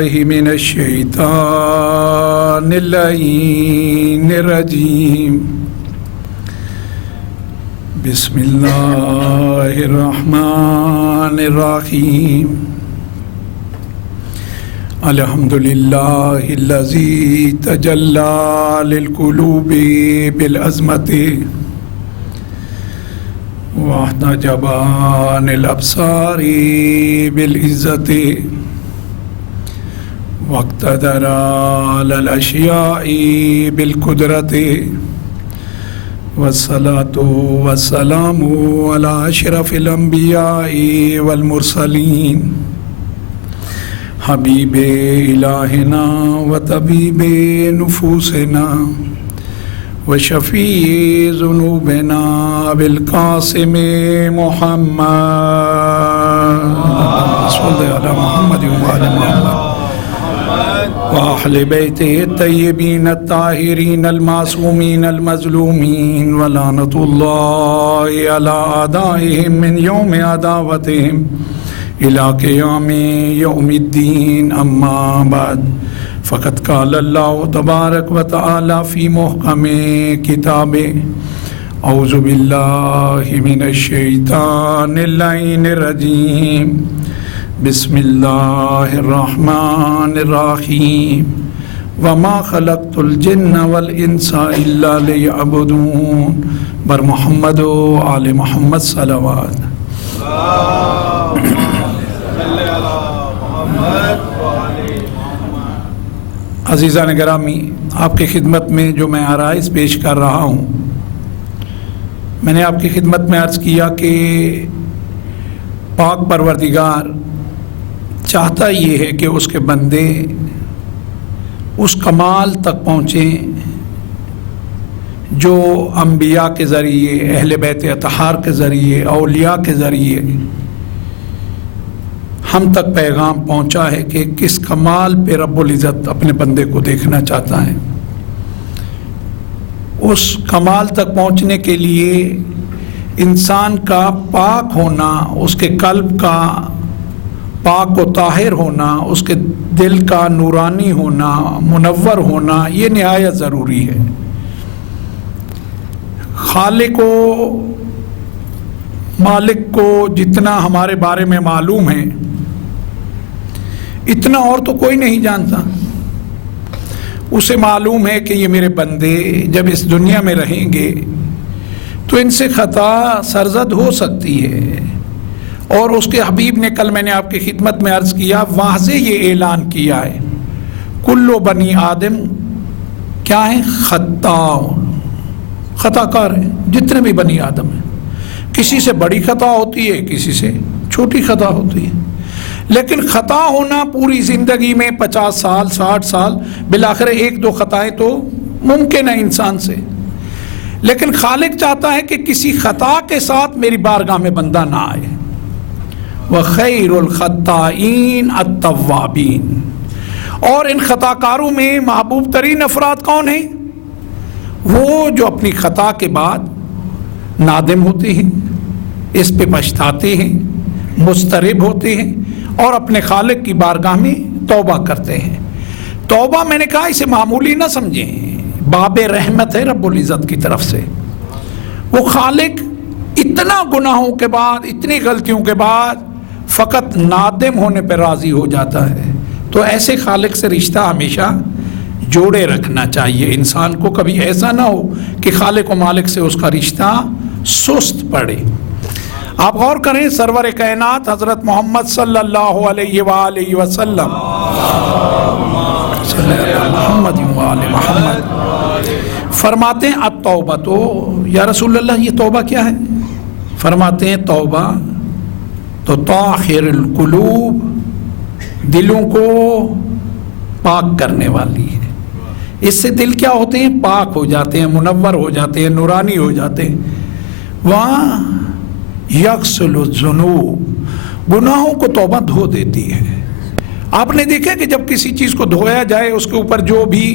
بالله من الشيطان اللعين الرجيم بسم الله الرحمن الرحيم الحمد لله الذي تجلى للقلوب بالعظمة واحتجب عن الأبصار بالعزة واقتدر على الأشياء بالقدرة والصلاة والسلام على أشرف الأنبياء والمرسلين حبیب الہنا و طبیب نفوسنا و شفیع ذنوبنا بالقاسم محمد صلی علی محمد و آل محمد و اہل بیتہ الطیبین الطاہرین المعصومین المظلومین و لعنت اللہ علی اعدائہم من یوم عداوتہم الى قیام یوم الدین اما بعد فقد قال اللہ تبارک و تعالی فی محکم کتابہ اعوذ باللہ من الشیطان اللعین الرجیم بسم اللہ الرحمن الرحیم وما خلقت الجن والانس الا لیعبدون بر محمد و آل محمد صلوات عزیزان گرامی، آپ کی خدمت میں جو میں عرائض پیش کر رہا ہوں، میں نے آپ کی خدمت میں عرض کیا کہ پاک پروردگار چاہتا یہ ہے کہ اس کے بندے اس کمال تک پہنچیں جو انبیاء کے ذریعے، اہل بیت اطہار کے ذریعے، اولیاء کے ذریعے ہم تک پیغام پہنچا ہے کہ کس کمال پہ رب العزت اپنے بندے کو دیکھنا چاہتا ہے۔ اس کمال تک پہنچنے کے لیے انسان کا پاک ہونا، اس کے قلب کا پاک و طاہر ہونا، اس کے دل کا نورانی ہونا، منور ہونا، یہ نہایت ضروری ہے۔ خالق و مالک کو جتنا ہمارے بارے میں معلوم ہے اتنا اور تو کوئی نہیں جانتا۔ اسے معلوم ہے کہ یہ میرے بندے جب اس دنیا میں رہیں گے تو ان سے خطا سرزد ہو سکتی ہے، اور اس کے حبیب نے کل میں نے آپ کی خدمت میں عرض کیا، واضح یہ اعلان کیا ہے کل بنی آدم کیا ہیں؟ خطا کار ہیں، جتنے بھی بنی آدم ہیں۔ کسی سے بڑی خطا ہوتی ہے، کسی سے چھوٹی خطا ہوتی ہے، لیکن خطا ہونا پوری زندگی میں 50 سال 60 سال بالآخر ایک دو خطائیں تو ممکن ہے انسان سے، لیکن خالق چاہتا ہے کہ کسی خطا کے ساتھ میری بارگاہ میں بندہ نہ آئے۔ وَخَيْرُ الْخَطَّائِينَ التَّوَّابِينَ، اور ان خطا کاروں میں محبوب ترین افراد کون ہیں؟ وہ جو اپنی خطا کے بعد نادم ہوتے ہیں، اس پہ پچھتاتے ہیں، مضطرب ہوتے ہیں اور اپنے خالق کی بارگاہ میں توبہ کرتے ہیں۔ توبہ میں نے کہا اسے معمولی نہ سمجھیں، باب رحمت ہے رب العزت کی طرف سے۔ وہ خالق اتنا گناہوں کے بعد، اتنی غلطیوں کے بعد فقط نادم ہونے پہ راضی ہو جاتا ہے۔ تو ایسے خالق سے رشتہ ہمیشہ جوڑے رکھنا چاہیے انسان کو، کبھی ایسا نہ ہو کہ خالق و مالک سے اس کا رشتہ سست پڑے۔ آپ غور کریں، سرور کائنات حضرت محمد صلی اللہ علیہ وآلہ وسلم محمد و آل محمد فرماتے ہیں التوبہ، تو یا رسول اللہ یہ توبہ کیا ہے؟ فرماتے ہیں توبہ تو طاہر القلوب، دلوں کو پاک کرنے والی ہے۔ اس سے دل کیا ہوتے ہیں؟ پاک ہو جاتے ہیں، منور ہو جاتے ہیں، نورانی ہو جاتے ہیں۔ وہاں یغسل الذنوب، گناہوں کو توبہ دھو دیتی ہے۔ آپ نے دیکھا کہ جب کسی چیز کو دھویا جائے، اس کے اوپر جو بھی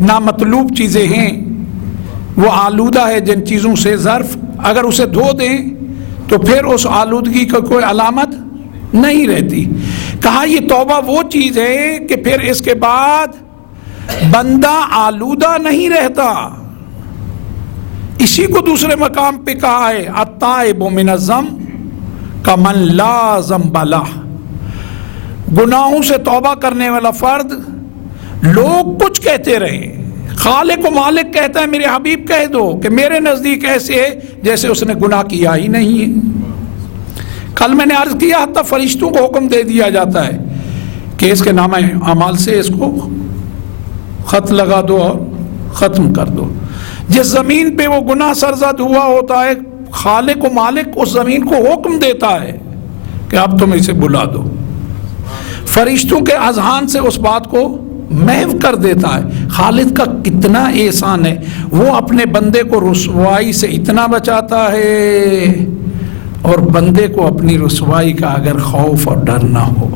نامطلوب چیزیں ہیں وہ آلودہ ہے جن چیزوں سے ظرف، اگر اسے دھو دیں تو پھر اس آلودگی کا کوئی علامت نہیں رہتی۔ کہا یہ توبہ وہ چیز ہے کہ پھر اس کے بعد بندہ آلودہ نہیں رہتا. اسی کو دوسرے مقام پہ کہا ہے التائب من الذنب کمن لا ذنب لہ. گناہوں سے توبہ کرنے والا فرد لوگ کچھ کہتے رہے، خالق و مالک کہتا ہے میرے حبیب کہہ دو کہ میرے نزدیک ایسے ہے جیسے اس نے گناہ کیا ہی نہیں ہے. کل میں نے عرض کیا حتیٰ فرشتوں کو حکم دے دیا جاتا ہے کہ اس کے نامہ اعمال سے اس کو خط لگا دو اور ختم کر دو. جس زمین پہ وہ گناہ سرزد ہوا ہوتا ہے خالق و مالک اس زمین کو حکم دیتا ہے کہ اب تم اسے بلا دو. فرشتوں کے اذہان سے اس بات کو محو کر دیتا ہے. خالق کا کتنا احسان ہے، وہ اپنے بندے کو رسوائی سے اتنا بچاتا ہے، اور بندے کو اپنی رسوائی کا اگر خوف اور ڈر نہ ہو.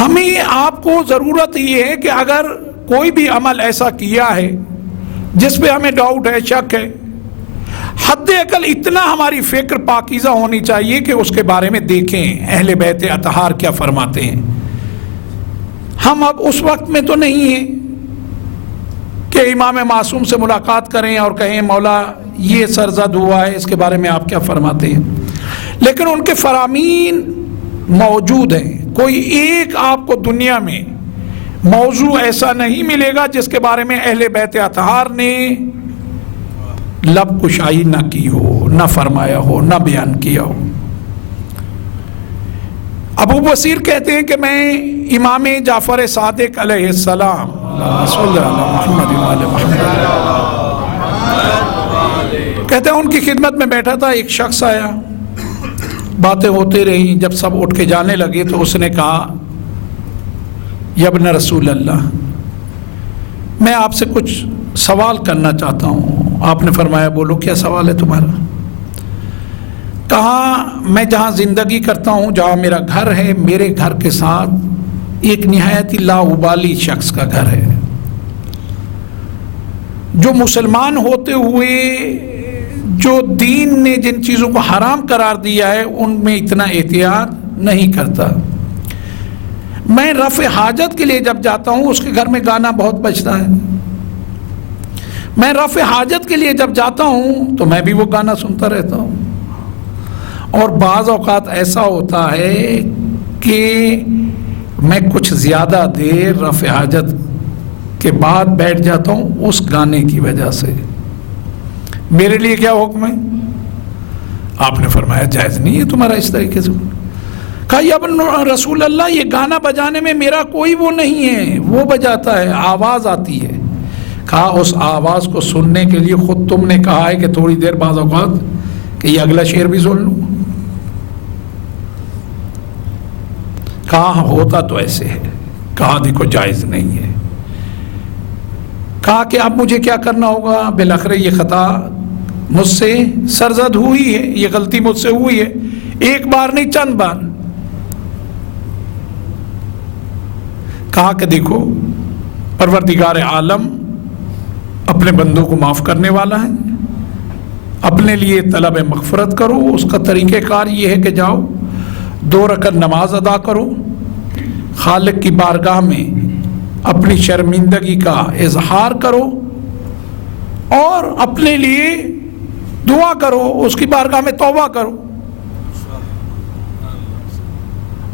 ہمیں آپ کو ضرورت یہ ہے کہ اگر کوئی بھی عمل ایسا کیا ہے جس پہ ہمیں ڈاؤٹ ہے، شک ہے، حد اقل اتنا ہماری فکر پاکیزہ ہونی چاہیے کہ اس کے بارے میں دیکھیں اہل بیت اطہار کیا فرماتے ہیں. ہم اب اس وقت میں تو نہیں ہیں کہ امام معصوم سے ملاقات کریں اور کہیں مولا یہ سرزد ہوا ہے، اس کے بارے میں آپ کیا فرماتے ہیں. لیکن ان کے فرامین موجود ہیں. کوئی ایک آپ کو دنیا میں موضوع ایسا نہیں ملے گا جس کے بارے میں اہل بیت اطہار نے لب کشائی نہ کی ہو، نہ فرمایا ہو، نہ بیان کیا ہو. ابو بصیر کہتے ہیں کہ میں امام جعفر صادق علیہ السلام صلی اللہ محمد وآل محمد کہتے ہیں ان کی خدمت میں بیٹھا تھا. ایک شخص آیا، باتیں ہوتے رہیں. جب سب اٹھ کے جانے لگے تو اس نے کہا یا ابن رسول اللہ، میں آپ سے کچھ سوال کرنا چاہتا ہوں. آپ نے فرمایا بولو کیا سوال ہے تمہارا. کہا میں جہاں زندگی کرتا ہوں، جہاں میرا گھر ہے، میرے گھر کے ساتھ ایک نہایت لاابالی شخص کا گھر ہے جو مسلمان ہوتے ہوئے جو دین نے جن چیزوں کو حرام قرار دیا ہے ان میں اتنا احتیاط نہیں کرتا. میں رفع حاجت کے لیے جب جاتا ہوں اس کے گھر میں گانا بہت بجتا ہے. میں رفع حاجت کے لیے جب جاتا ہوں تو میں بھی وہ گانا سنتا رہتا ہوں. اور بعض اوقات ایسا ہوتا ہے کہ میں کچھ زیادہ دیر رفع حاجت کے بعد بیٹھ جاتا ہوں اس گانے کی وجہ سے. میرے لیے کیا حکم ہے؟ آپ نے فرمایا جائز نہیں ہے تمہارا اس طریقے سے. کہا یا ابن رسول اللہ یہ گانا بجانے میں میرا کوئی وہ نہیں ہے، وہ بجاتا ہے، آواز آتی ہے. کہا اس آواز کو سننے کے لیے خود تم نے کہا ہے کہ تھوڑی دیر بعد اوقات کہ یہ اگلا شعر بھی سن لوں. کہا ہوتا تو ایسے ہے. کہا دیکھو جائز نہیں ہے. کہا کہ اب مجھے کیا کرنا ہوگا؟ بالآخر یہ خطا مجھ سے سرزد ہوئی ہے، یہ غلطی مجھ سے ہوئی ہے، ایک بار نہیں چند بار. کہا کہ دیکھو پروردگار عالم اپنے بندوں کو معاف کرنے والا ہے، اپنے لیے طلب مغفرت کرو. اس کا طریقہ کار یہ ہے کہ جاؤ 2 رکعت نماز ادا کرو، خالق کی بارگاہ میں اپنی شرمندگی کا اظہار کرو اور اپنے لیے دعا کرو، اس کی بارگاہ میں توبہ کرو،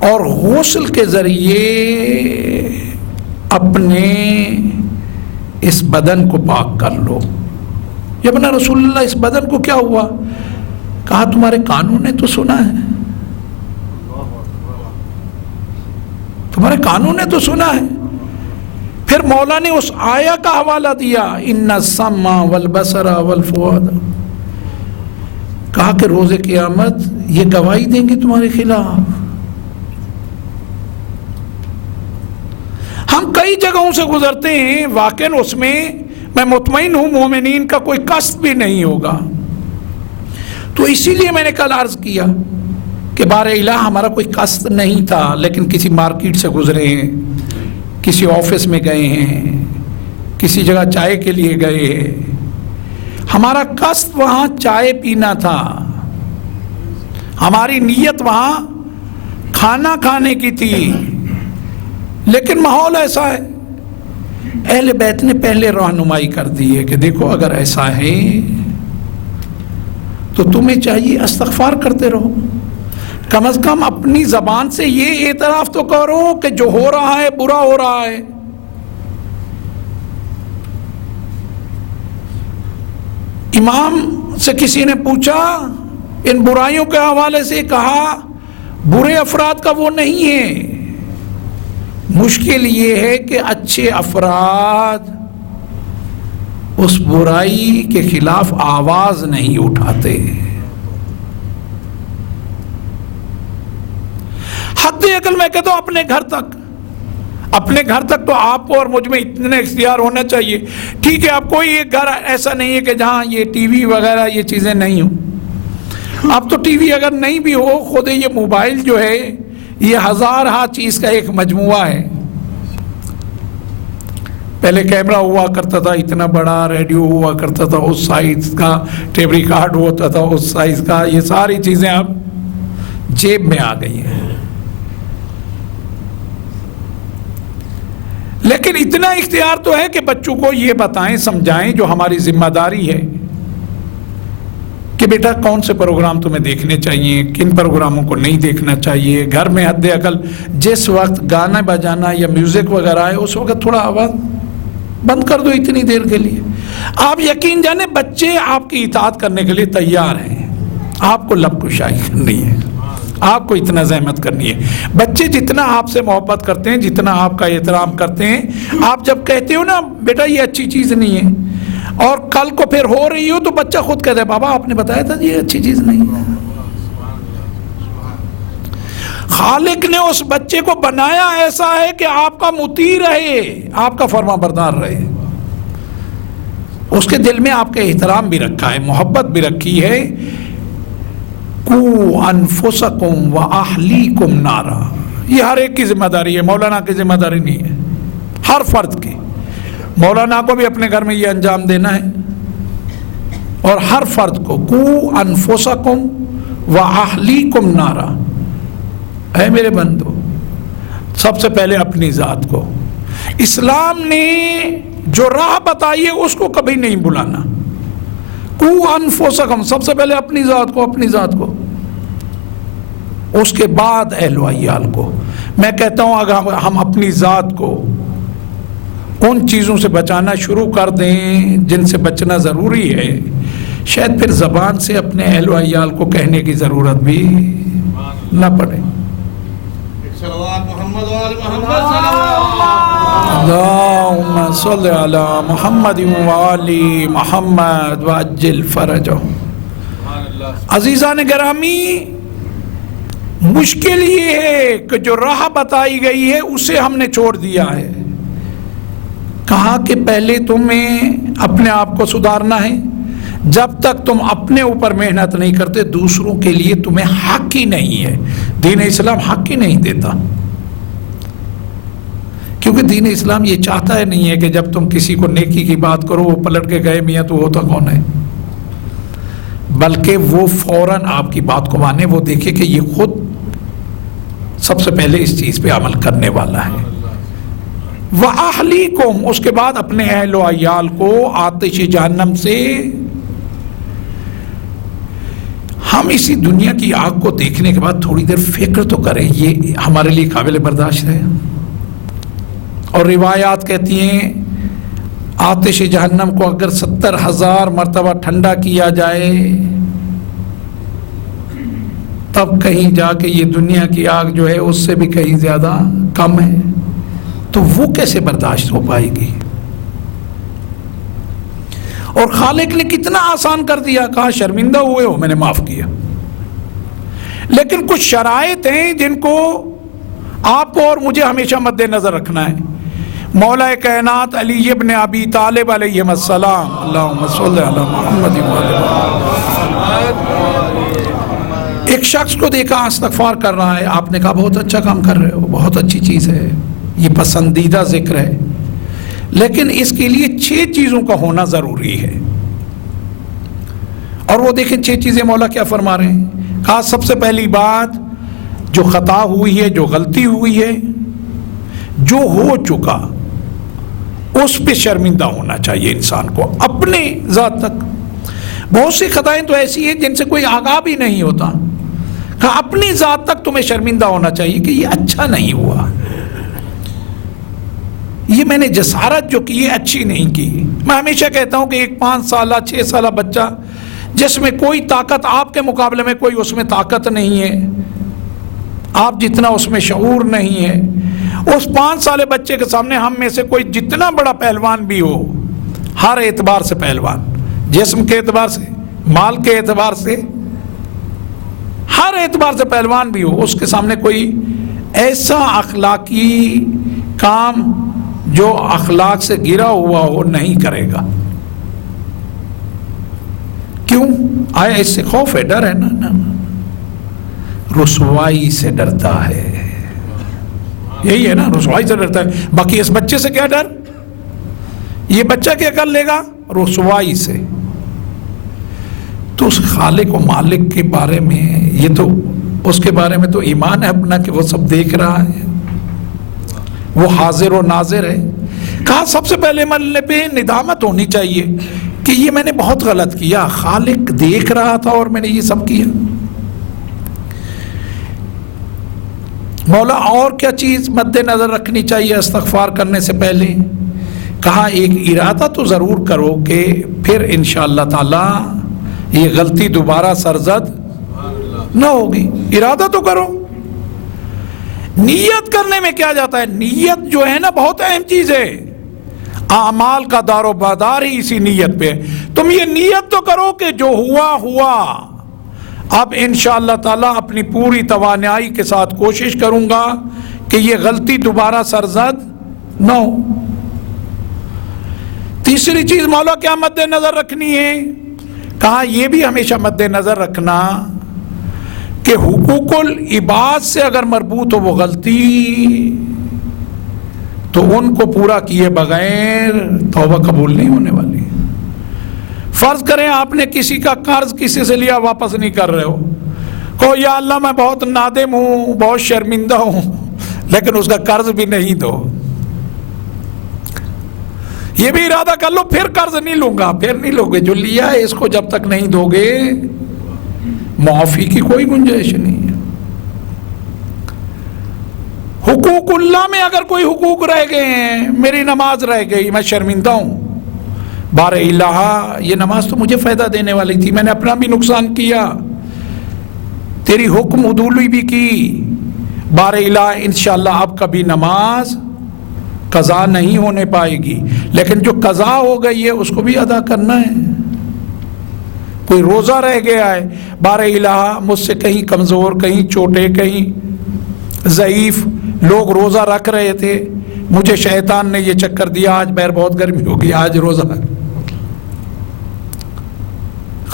اور غسل کے ذریعے اپنے اس بدن کو پاک کر لو. یا ابن رسول اللہ اس بدن کو کیا ہوا؟ کہا تمہارے کانوں نے تو سنا ہے، تمہارے کانوں نے تو سنا ہے. پھر مولا نے اس آیا کا حوالہ دیا ان السمع والبصر والفؤاد. کہا کہ روز قیامت یہ گواہی دیں گے تمہارے خلاف. ہم کئی جگہوں سے گزرتے ہیں، واقعاً اس میں میں مطمئن ہوں مومنین کا کوئی قصد بھی نہیں ہوگا. تو اسی لیے میں نے کل عرض کیا کہ بار الہ ہمارا کوئی قصد نہیں تھا، لیکن کسی مارکیٹ سے گزرے ہیں، کسی آفس میں گئے ہیں، کسی جگہ چائے کے لیے گئے ہیں، ہمارا قصد وہاں چائے پینا تھا، ہماری نیت وہاں کھانا کھانے کی تھی، لیکن ماحول ایسا ہے۔ اہل بیت نے پہلے رہنمائی کر دی ہے کہ دیکھو اگر ایسا ہے تو تمہیں چاہیے استغفار کرتے رہو، کم از کم اپنی زبان سے یہ اعتراف تو کرو کہ جو ہو رہا ہے برا ہو رہا ہے۔ امام سے کسی نے پوچھا ان برائیوں کے حوالے سے، کہا برے افراد کا وہ نہیں ہے، مشکل یہ ہے کہ اچھے افراد اس برائی کے خلاف آواز نہیں اٹھاتے۔ حد عقل میں کہتا ہوں اپنے گھر تک تو آپ کو اور مجھ میں اتنا اختیار ہونا چاہیے۔ ٹھیک ہے، اب کوئی ایک گھر ایسا نہیں ہے کہ جہاں یہ ٹی وی وغیرہ یہ چیزیں نہیں ہوں۔ اب تو ٹی وی اگر نہیں بھی ہو، خود یہ موبائل جو ہے یہ ہزارہا چیز کا ایک مجموعہ ہے۔ پہلے کیمرہ ہوا کرتا تھا اتنا بڑا، ریڈیو ہوا کرتا تھا اس سائز کا، ٹیپ ریکارڈ ہوتا تھا اس سائز کا، یہ ساری چیزیں اب جیب میں آ گئی ہیں۔ لیکن اتنا اختیار تو ہے کہ بچوں کو یہ بتائیں، سمجھائیں، جو ہماری ذمہ داری ہے کہ بیٹا کون سے پروگرام تمہیں دیکھنے چاہیے، کن پروگراموں کو نہیں دیکھنا چاہیے۔ گھر میں حد عقل جس وقت گانا بجانا یا میوزک وغیرہ ہے اس وقت تھوڑا آواز بند کر دو اتنی دیر کے لیے۔ آپ یقین جانیں بچے آپ کی اطاعت کرنے کے لیے تیار ہیں، آپ کو لب کشائی کرنی ہے، آپ کو اتنا زحمت کرنی ہے۔ بچے جتنا آپ سے محبت کرتے ہیں، جتنا آپ کا احترام کرتے ہیں، آپ جب کہتے ہو نا بیٹا یہ اچھی چیز نہیں ہے، اور کل کو پھر ہو رہی ہو تو بچہ خود کہتا ہے بابا آپ نے بتایا تھا یہ اچھی چیز نہیں ہے۔ خالق نے اس بچے کو بنایا ایسا ہے کہ آپ کا مطیع رہے، آپ کا فرما بردار رہے، اس کے دل میں آپ کے احترام بھی رکھا ہے، محبت بھی رکھی ہے۔ قُوا أَنفُسَكُمْ وَأَهْلِيكُمْ نَارًا، یہ ہر ایک کی ذمہ داری ہے، مولانا کی ذمہ داری نہیں ہے، ہر فرد کی۔ مولانا کو بھی اپنے گھر میں یہ انجام دینا ہے، اور ہر فرد کو قُوا أَنفُسَكُمْ وَأَهْلِيكُمْ نَارًا، اے میرے بندو سب سے پہلے اپنی ذات کو۔ اسلام نے جو راہ بتائی ہے اس کو کبھی نہیں بلانا۔ قُوا أَنفُسَكُمْ، سب سے پہلے اپنی ذات کو، اس کے بعد اہل و عیال کو۔ میں کہتا ہوں اگر ہم اپنی ذات کو ان چیزوں سے بچانا شروع کر دیں جن سے بچنا ضروری ہے، شاید پھر زبان سے اپنے اہل و عیال کو کہنے کی ضرورت بھی نہ پڑے۔ اللہم صلی علی محمد وآل محمد وعجل فرجہم۔ عزیزان گرامی، مشکل یہ ہے کہ جو راہ بتائی گئی ہے اسے ہم نے چھوڑ دیا ہے۔ کہا کہ پہلے تمہیں اپنے آپ کو سدھارنا ہے، جب تک تم اپنے اوپر محنت نہیں کرتے دوسروں کے لیے تمہیں حق ہی نہیں ہے۔ دین اسلام حق ہی نہیں دیتا، کیونکہ دین اسلام یہ چاہتا ہے نہیں ہے کہ جب تم کسی کو نیکی کی بات کرو وہ پلٹ کے کہے میاں تو ہوتا کون ہے، بلکہ وہ فوراً آپ کی بات کو مانے، وہ دیکھے کہ یہ خود سب سے پہلے اس چیز پہ عمل کرنے والا ہے۔ وَأَهْلِيكُمْ، اس کے بعد اپنے اہل و عیال کو آتش جہنم سے۔ ہم اسی دنیا کی آگ کو دیکھنے کے بعد تھوڑی دیر فکر تو کریں، یہ ہمارے لیے قابل برداشت ہے؟ اور روایات کہتی ہیں آتش جہنم کو اگر 70,000 مرتبہ ٹھنڈا کیا جائے تب کہیں جا کے یہ دنیا کی آگ جو ہے اس سے بھی کہیں زیادہ کم ہے، تو وہ کیسے برداشت ہو پائے گی؟ اور خالق نے کتنا آسان کر دیا، کہا شرمندہ ہوئے ہو میں نے معاف کیا۔ لیکن کچھ شرائط ہیں جن کو آپ کو اور مجھے ہمیشہ مد نظر رکھنا ہے۔ مولا کائنات علی ابن ابی طالب علیہ السلام، اللہم صلی علی محمد ایک شخص کو دیکھا استغفار کر رہا ہے، آپ نے کہا بہت اچھا کام کر رہے ہو، بہت اچھی چیز ہے، یہ پسندیدہ ذکر ہے، لیکن اس کے لیے 6 چیزوں کا ہونا ضروری ہے۔ اور وہ دیکھیں 6 چیزیں مولا کیا فرما رہے ہیں، کہا سب سے پہلی بات جو خطا ہوئی ہے، جو غلطی ہوئی ہے، جو ہو چکا اس پہ شرمندہ ہونا چاہیے انسان کو اپنے ذات تک۔ بہت سی خطائیں تو ایسی ہیں جن سے کوئی آگاہ بھی نہیں ہوتا، کہا اپنی ذات تک تمہیں شرمندہ ہونا چاہیے کہ یہ اچھا نہیں ہوا، یہ میں نے جسارت جو کی ہے اچھی نہیں کی۔ میں ہمیشہ کہتا ہوں کہ ایک 5 سالہ 6 سالہ بچہ جس میں کوئی طاقت، آپ کے مقابلے میں کوئی اس میں طاقت نہیں ہے، آپ جتنا اس میں شعور نہیں ہے، اس 5 سالے بچے کے سامنے ہم میں سے کوئی جتنا بڑا پہلوان بھی ہو، ہر اعتبار سے پہلوان، جسم کے اعتبار سے، مال کے اعتبار سے، ہر اعتبار سے پہلوان بھی ہو، اس کے سامنے کوئی ایسا اخلاقی کام جو اخلاق سے گرا ہوا ہو نہیں کرے گا۔ کیوں؟ آیا اس سے خوف ہے، ڈر ہے نا، رسوائی سے ڈرتا ہے، یہی ہے نا، رسوائی سے ڈرتا ہے۔ باقی اس بچے سے کیا ڈر؟ یہ بچہ کیا کر لے گا؟ رسوائی سے۔ تو اس خالق و مالک کے بارے میں، یہ تو اس کے بارے میں تو ایمان ہے اپنا کہ وہ سب دیکھ رہا ہے، وہ حاضر و ناظر ہے۔ کہا سب سے پہلے مرحلے پہ ندامت ہونی چاہیے کہ یہ میں نے بہت غلط کیا، خالق دیکھ رہا تھا اور میں نے یہ سب کیا۔ مولا اور کیا چیز مد نظر رکھنی چاہیے استغفار کرنے سے پہلے؟ کہا ایک ارادہ تو ضرور کرو کہ پھر انشاءاللہ تعالی یہ غلطی دوبارہ سرزد نہ ہوگی، ارادہ تو کرو۔ نیت کرنے میں کیا جاتا ہے؟ نیت جو ہے نا بہت اہم چیز ہے، اعمال کا دار و مدار ہی اسی نیت پہ ہے۔ تم یہ نیت تو کرو کہ جو ہوا ہوا، اب انشاءاللہ تعالیٰ اپنی پوری توانائی کے ساتھ کوشش کروں گا کہ یہ غلطی دوبارہ سرزد نہ ہو۔ تیسری چیز مولا کیا مد نظر رکھنی ہے؟ کہا یہ بھی ہمیشہ مد نظر رکھنا کہ حقوق العباد سے اگر مربوط ہو وہ غلطی تو ان کو پورا کیے بغیر توبہ قبول نہیں ہونے والی۔ فرض کریں آپ نے کسی کا قرض کسی سے لیا، واپس نہیں کر رہے ہو، کہو یا اللہ میں بہت نادم ہوں، بہت شرمندہ ہوں، لیکن اس کا قرض بھی نہیں دو۔ یہ بھی ارادہ کر لو پھر قرض نہیں لوں گا، پھر نہیں لوگے، جو لیا ہے اس کو جب تک نہیں دو گے معافی کی کوئی گنجائش نہیں ہے۔ حقوق اللہ میں اگر کوئی حقوق رہ گئے ہیں، میری نماز رہ گئی، میں شرمندہ ہوں، بار الہ یہ نماز تو مجھے فائدہ دینے والی تھی، میں نے اپنا بھی نقصان کیا، تیری حکم عدولی بھی کی، بار الہ انشاءاللہ اب کبھی نماز قضا نہیں ہونے پائے گی، لیکن جو قضا ہو گئی ہے اس کو بھی ادا کرنا ہے۔ کوئی روزہ رہ گیا ہے، بار الہ مجھ سے کہیں کمزور، کہیں چھوٹے، کہیں ضعیف لوگ روزہ رکھ رہے تھے، مجھے شیطان نے یہ چکر دیا، آج بہر بہت گرمی ہوگی، آج روزہ،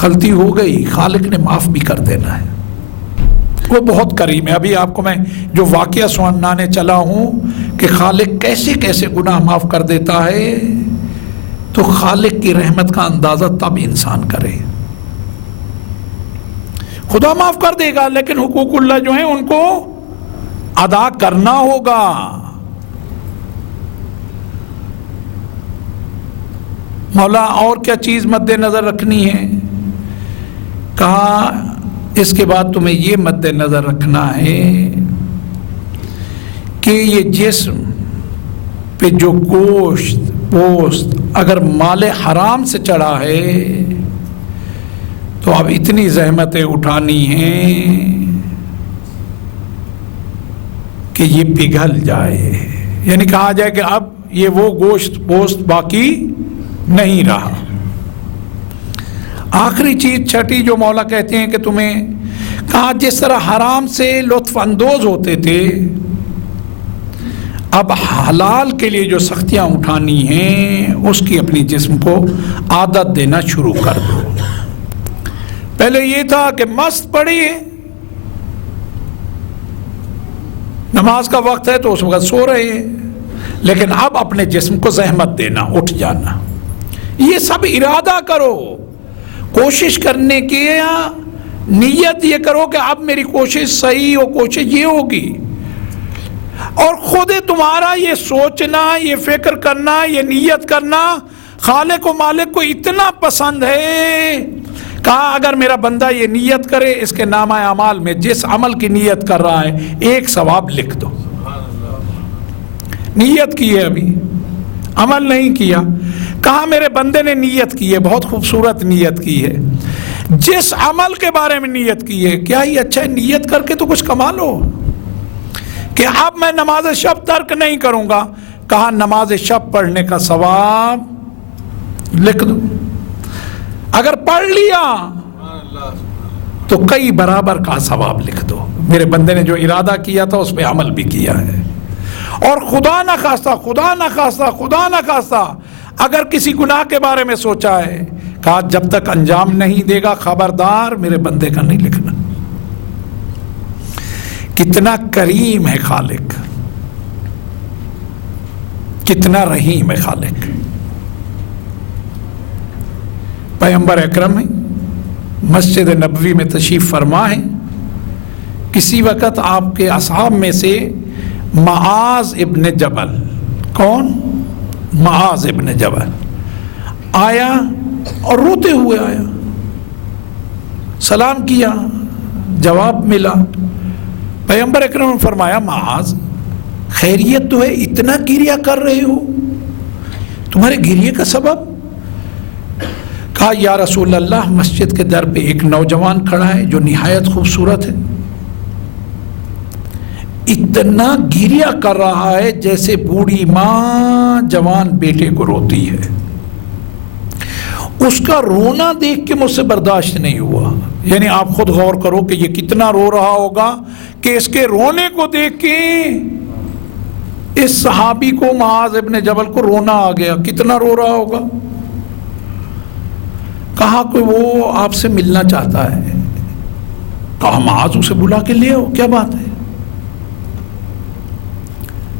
غلطی ہو گئی، خالق نے معاف بھی کر دینا ہے، وہ بہت کریم ہے۔ ابھی آپ کو میں جو واقعہ سنانے چلا ہوں کہ خالق کیسے کیسے گناہ معاف کر دیتا ہے، تو خالق کی رحمت کا اندازہ تب انسان کرے۔ خدا معاف کر دے گا لیکن حقوق اللہ جو ہیں ان کو ادا کرنا ہوگا۔ مولا اور کیا چیز مد نظر رکھنی ہے؟ کہا اس کے بعد تمہیں یہ مد نظر رکھنا ہے کہ یہ جسم پہ جو گوشت پوست اگر مال حرام سے چڑھا ہے تو اب اتنی زحمتیں اٹھانی ہیں کہ یہ پگھل جائے، یعنی کہا جائے کہ اب یہ وہ گوشت پوست باقی نہیں رہا۔ آخری چیز چھٹی جو مولا کہتے ہیں کہ تمہیں، کہا جس طرح حرام سے لطف اندوز ہوتے تھے، اب حلال کے لیے جو سختیاں اٹھانی ہیں اس کی اپنی جسم کو عادت دینا شروع کر دو۔ پہلے یہ تھا کہ مست پڑی ہے، نماز کا وقت ہے تو اس وقت سو رہے ہیں، لیکن اب اپنے جسم کو زحمت دینا، اٹھ جانا، یہ سب ارادہ کرو، کوشش کرنے کے نیت یہ کرو کہ اب میری کوشش صحیح ہو، کوشش یہ ہوگی، اور خود تمہارا یہ سوچنا، یہ فکر کرنا، یہ نیت کرنا خالق و مالک کو اتنا پسند ہے، کہا اگر میرا بندہ یہ نیت کرے، اس کے نامہ اعمال میں جس عمل کی نیت کر رہا ہے ایک ثواب لکھ دو۔ نیت کی ہے، ابھی عمل نہیں کیا، کہا میرے بندے نے نیت کی ہے، بہت خوبصورت نیت کی ہے، جس عمل کے بارے میں نیت کی ہے، کیا ہی اچھا ہے، نیت کر کے تو کچھ کما لو کہ اب میں نماز شب ترک نہیں کروں گا، کہا نماز شب پڑھنے کا ثواب لکھ دو، اگر پڑھ لیا تو کئی برابر کا ثواب لکھ دو، میرے بندے نے جو ارادہ کیا تھا اس پہ عمل بھی کیا ہے۔ اور خدا نہ خواستہ اگر کسی گناہ کے بارے میں سوچا ہے، کہا جب تک انجام نہیں دے گا خبردار میرے بندے کا نہیں لکھنا۔ کتنا کریم ہے خالق، کتنا رحیم ہے خالق۔ پیغمبر اکرم ہے، مسجد نبوی میں تشریف فرما ہے، کسی وقت آپ کے اصحاب میں سے معاذ ابن جبل، کون؟ معاذ ابن جبل آیا اور روتے ہوئے آیا، سلام کیا، جواب ملا، پیغمبر اکرم نے فرمایا معاذ خیریت تو ہے، اتنا گریہ کر رہے ہو، تمہارے گریہ کا سبب؟ کہا یا رسول اللہ مسجد کے در پہ ایک نوجوان کھڑا ہے جو نہایت خوبصورت ہے، اتنا گریہ کر رہا ہے جیسے بوڑھی ماں جوان بیٹے کو روتی ہے، اس کا رونا دیکھ کے مجھ سے برداشت نہیں ہوا۔ یعنی آپ خود غور کرو کہ یہ کتنا رو رہا ہوگا کہ اس کے رونے کو دیکھ کے اس صحابی کو، معاذ ابن جبل کو رونا آ گیا، کتنا رو رہا ہوگا۔ کہا کہ وہ آپ سے ملنا چاہتا ہے، کہا معاذ اسے بلا کے لے آؤ، کیا بات ہے۔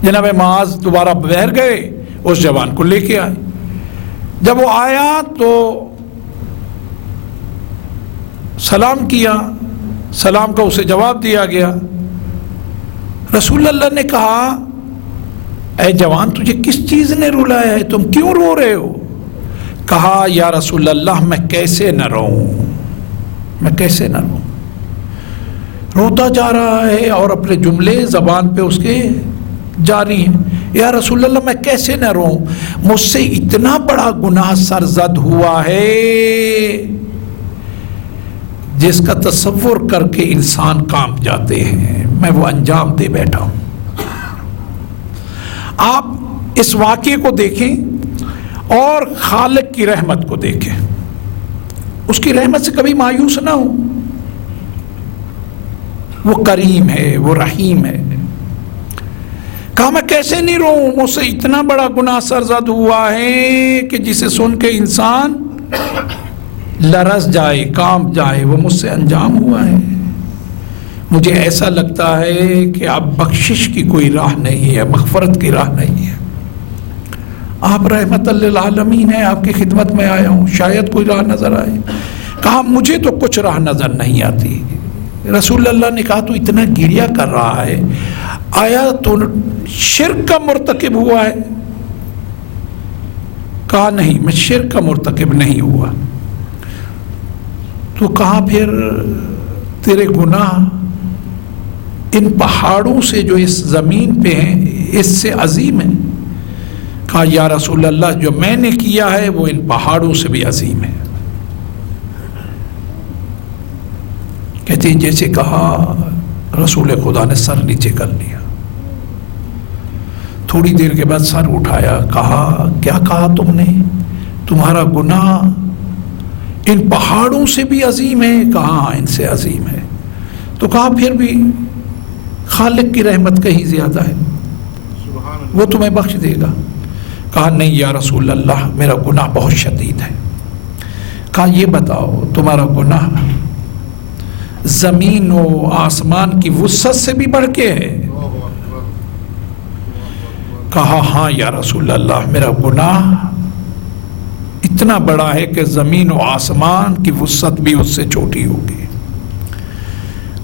جناب معاذ دوبارہ باہر گئے، اس جوان کو لے کے آئے، جب وہ آیا تو سلام کیا، سلام کا اسے جواب دیا گیا۔ رسول اللہ نے کہا اے جوان تجھے کس چیز نے رلایا ہے، تم کیوں رو رہے ہو؟ کہا یا رسول اللہ میں کیسے نہ روؤں، میں کیسے نہ روؤں۔ روتا جا رہا ہے اور اپنے جملے زبان پہ اس کے جاری ہیں، یا رسول اللہ میں کیسے نہ روؤں، مجھ سے اتنا بڑا گناہ سرزد ہوا ہے جس کا تصور کر کے انسان کانپ جاتے ہیں، میں وہ انجام دے بیٹھا ہوں۔ آپ اس واقعے کو دیکھیں اور خالق کی رحمت کو دیکھیں، اس کی رحمت سے کبھی مایوس نہ ہو، وہ کریم ہے، وہ رحیم ہے۔ کہا میں کیسے نہیں روؤں، مجھ سے اتنا بڑا گناہ سرزد ہوا ہے کہ جسے سن کے انسان لرز جائے، کانپ جائے، وہ مجھ سے انجام ہوا ہے۔ مجھے ایسا لگتا ہے کہ اب بخشش کی کوئی راہ نہیں ہے، مغفرت کی راہ نہیں ہے، آپ رحمت للعالمین ہیں، آپ کی خدمت میں آیا ہوں، شاید کوئی راہ نظر آئے۔ کہا مجھے تو کچھ راہ نظر نہیں آتی۔ رسول اللہ نے کہا تو اتنا گریہ کر رہا ہے، آیا تو شرک کا مرتکب ہوا ہے؟ کہا نہیں میں شرک کا مرتکب نہیں ہوا۔ تو کہا پھر تیرے گناہ ان پہاڑوں سے جو اس زمین پہ ہیں اس سے عظیم ہیں؟ کہا یا رسول اللہ جو میں نے کیا ہے وہ ان پہاڑوں سے بھی عظیم ہے۔ کہتے ہیں جیسے کہا رسول خدا نے سر نیچے کر لیا، تھوڑی دیر کے بعد سر اٹھایا، کہا کیا کہا تم نے، تمہارا گناہ ان پہاڑوں سے بھی عظیم ہے؟ کہا ہاں ان سے عظیم ہے۔ تو کہا پھر بھی خالق کی رحمت کہیں زیادہ ہے، وہ تمہیں بخش دے گا۔ کہا نہیں یا رسول اللہ میرا گناہ بہت شدید ہے۔ کہا یہ بتاؤ تمہارا گناہ زمین و آسمان کی وسعت سے بھی بڑھ کے ہے؟ کہا ہاں یا رسول اللہ میرا گناہ اتنا بڑا ہے کہ زمین و آسمان کی وسعت بھی اس سے چھوٹی ہوگی۔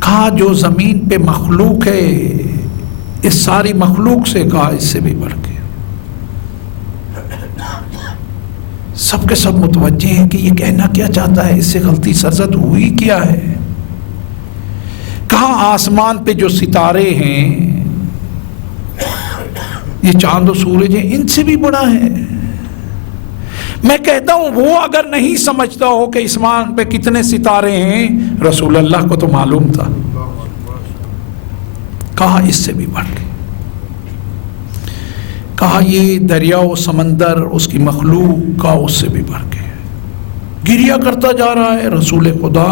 کہا جو زمین پہ مخلوق ہے اس ساری مخلوق سے، کہا اس سے بھی بڑھ کے۔ سب کے سب متوجہ ہیں کہ یہ کہنا کیا چاہتا ہے، اس سے غلطی سرزد ہوئی کیا ہے۔ کہا آسمان پہ جو ستارے ہیں، یہ چاند و سورج ہیں، ان سے بھی بڑا ہے۔ میں کہتا ہوں وہ اگر نہیں سمجھتا ہو کہ آسمان پہ کتنے ستارے ہیں، رسول اللہ کو تو معلوم تھا۔ کہا اس سے بھی بڑھ کے، کہا یہ دریا و سمندر اس کی مخلوق کا اس سے بھی بڑھ کے۔ گریہ کرتا جا رہا ہے، رسول خدا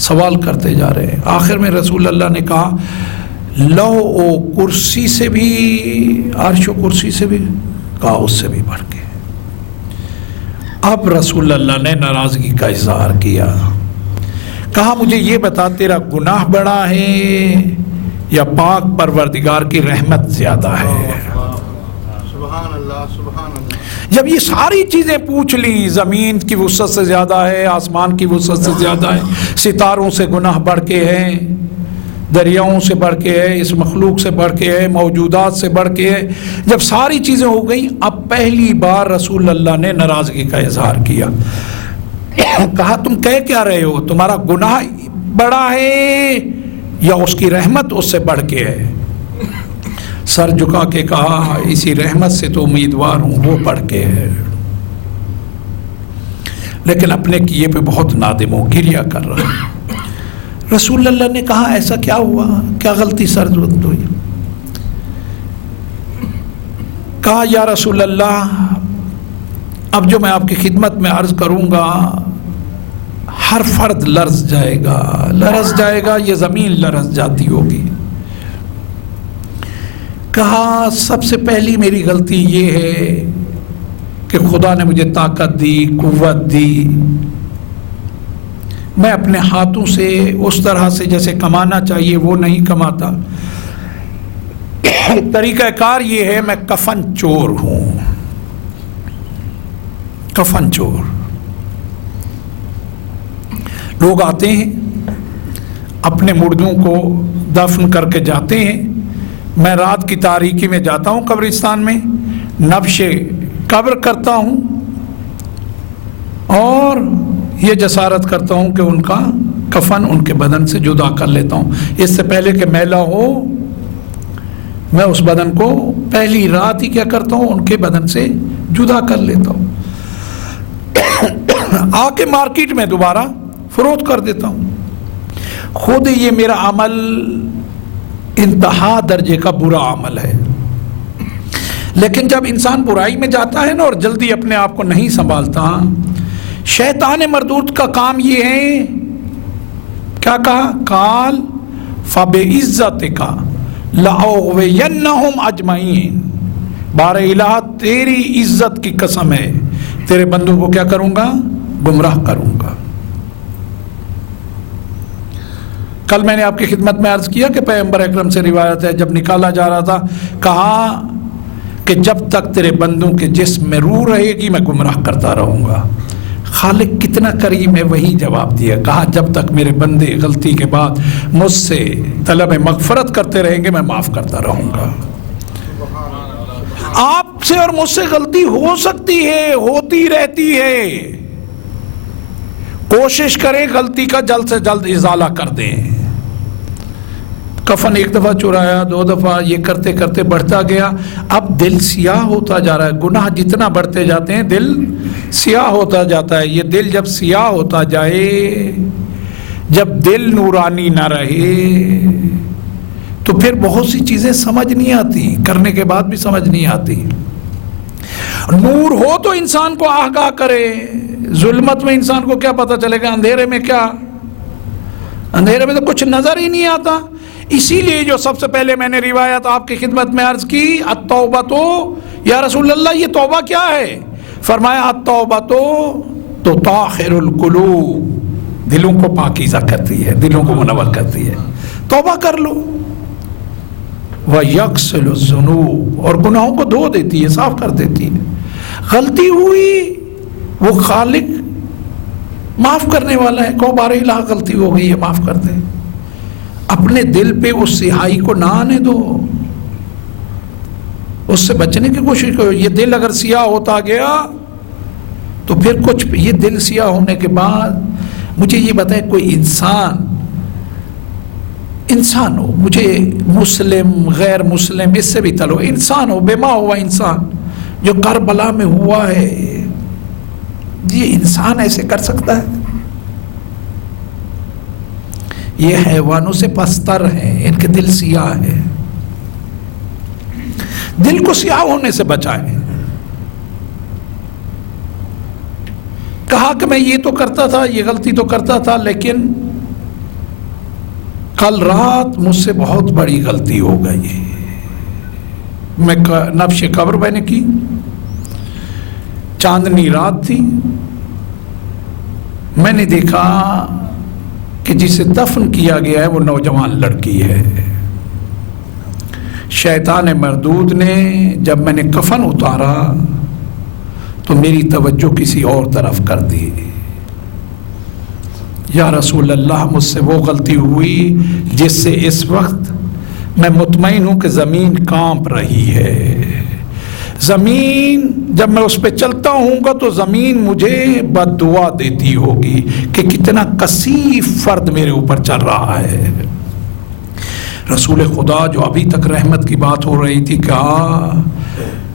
سوال کرتے جا رہے ہیں۔ آخر میں رسول اللہ نے کہا لوح و کرسی سے بھی، عرش و کرسی سے بھی، کہا اس سے بھی بڑھ کے۔ اب رسول اللہ نے ناراضگی کا اظہار کیا، کہا مجھے یہ بتا تیرا گناہ بڑا ہے یا پاک پروردگار کی رحمت زیادہ ہے؟ سبحان اللہ سبحان اللہ۔ جب یہ ساری چیزیں پوچھ لی، زمین کی وسعت سے زیادہ ہے، آسمان کی وسعت سے زیادہ ہے، ستاروں سے گناہ بڑھ کے ہے، دریاؤں سے بڑھ کے ہے، اس مخلوق سے بڑھ کے ہے، موجودات سے بڑھ کے ہے، جب ساری چیزیں ہو گئیں، اب پہلی بار رسول اللہ نے ناراضگی کا اظہار کیا۔ کہا تم کہہ کیا رہے ہو؟ تمہارا گناہ بڑا ہے یا اس کی رحمت اس سے بڑھ کے ہے؟ سر جھکا کے کہا اسی رحمت سے تو امیدوار ہوں، وہ بڑھ کے ہے، لیکن اپنے کیے پہ بہت نادم ہو، گریہ کر رہا ہے۔ رسول اللہ نے کہا ایسا کیا ہوا، کیا غلطی سرزد ہوئی؟ کہا یا رسول اللہ اب جو میں آپ کی خدمت میں عرض کروں گا ہر فرد لرز جائے گا، یہ زمین لرز جاتی ہوگی۔ کہا سب سے پہلی میری غلطی یہ ہے کہ خدا نے مجھے طاقت دی، قوت دی، میں اپنے ہاتھوں سے اس طرح سے جیسے کمانا چاہیے وہ نہیں کماتا۔ طریقہ کار یہ ہے میں کفن چور ہوں، کفن چور۔ لوگ آتے ہیں اپنے مردوں کو دفن کر کے جاتے ہیں، میں رات کی تاریکی میں جاتا ہوں قبرستان میں، نبش قبر کرتا ہوں اور یہ جسارت کرتا ہوں کہ ان کا کفن ان کے بدن سے جدا کر لیتا ہوں، اس سے پہلے کہ میلا ہو میں اس بدن کو پہلی رات ہی کیا کرتا ہوں، ان کے بدن سے جدا کر لیتا ہوں، آ کے مارکیٹ میں دوبارہ فروخت کر دیتا ہوں۔ خود یہ میرا عمل انتہا درجے کا برا عمل ہے، لیکن جب انسان برائی میں جاتا ہے نا اور جلدی اپنے آپ کو نہیں سنبھالتا، شیطان مردود کا کام یہ ہے، کیا کہا؟ قال فبعزتک لأغوینہم اجمعین، بار الہ تیری عزت کی قسم ہے تیرے بندوں کو کیا کروں گا؟ گمراہ کروں گا۔ کل میں نے آپ کی خدمت میں عرض کیا کہ پیغمبر اکرم سے روایت ہے جب نکالا جا رہا تھا کہا کہ جب تک تیرے بندوں کے جسم میں روح رہے گی میں گمراہ کرتا رہوں گا۔ خالق کتنا کریم ہے، وہی جواب دیا، کہا جب تک میرے بندے غلطی کے بعد مجھ سے طلب مغفرت کرتے رہیں گے میں معاف کرتا رہوں گا۔ آپ سے اور مجھ سے غلطی ہو سکتی ہے، ہوتی رہتی ہے، کوشش کریں غلطی کا جلد سے جلد ازالہ کر دیں۔ کفن ایک دفعہ چرایا، دو دفعہ، یہ کرتے کرتے بڑھتا گیا، اب دل سیاہ ہوتا جا رہا ہے، گناہ جتنا بڑھتے جاتے ہیں دل سیاہ ہوتا جاتا ہے۔ یہ دل جب سیاہ ہوتا جائے، جب دل نورانی نہ رہے تو پھر بہت سی چیزیں سمجھ نہیں آتی، کرنے کے بعد بھی سمجھ نہیں آتی۔ نور ہو تو انسان کو آگاہ کرے، ظلمت میں انسان کو کیا پتہ چلے گا، اندھیرے میں کیا، اندھیرے میں تو کچھ نظر ہی نہیں آتا۔ اسی لیے جو سب سے پہلے میں نے روایت آپ کی خدمت میں عرض کی، التوبہ تو یا رسول اللہ یہ توبہ کیا ہے؟ فرمایا التوبہ تو طاہر القلوب، دلوں کو پاکیزہ کرتی ہے، دلوں کو منور کرتی ہے۔ توبہ کر لو، وَيَغْسِلُ الذُّنُوبَ، اور گناہوں کو دھو دیتی ہے، صاف کر دیتی ہے۔ غلطی ہوئی وہ خالق معاف کرنے والا ہے، کو بار الہ غلطی ہو گئی ہے معاف کر دے۔ اپنے دل پہ اس سیاہی کو نہ آنے دو، اس سے بچنے کی کوشش کرو۔ یہ دل اگر سیاہ ہوتا گیا تو پھر کچھ، یہ دل سیاہ ہونے کے بعد مجھے یہ بتائے کوئی انسان ہو، مجھے مسلم غیر مسلم اس سے بھی تلو، انسان ہو، بیما ہوا انسان جو کربلا میں ہوا ہے، یہ انسان ایسے کر سکتا ہے؟ یہ حیوانوں سے پستر ہیں، ان کے دل سیاہ ہیں۔ دل کو سیاہ ہونے سے بچائیں۔ کہا کہ میں یہ تو کرتا تھا، یہ غلطی تو کرتا تھا، لیکن کل رات مجھ سے بہت بڑی غلطی ہو گئی، میں نبش قبر میں نے کی، چاندنی رات تھی، میں نے دیکھا کہ جسے دفن کیا گیا ہے وہ نوجوان لڑکی ہے۔ شیطان مردود نے جب میں نے کفن اتارا تو میری توجہ کسی اور طرف کر دی۔ یا رسول اللہ، مجھ سے وہ غلطی ہوئی جس سے اس وقت میں مطمئن ہوں کہ زمین کانپ رہی ہے۔ زمین جب میں اس پہ چلتا ہوں گا تو زمین مجھے بد دعا دیتی ہوگی کہ کتنا کثیف فرد میرے اوپر چل رہا ہے۔ رسول خدا جو ابھی تک رحمت کی بات ہو رہی تھی، کہا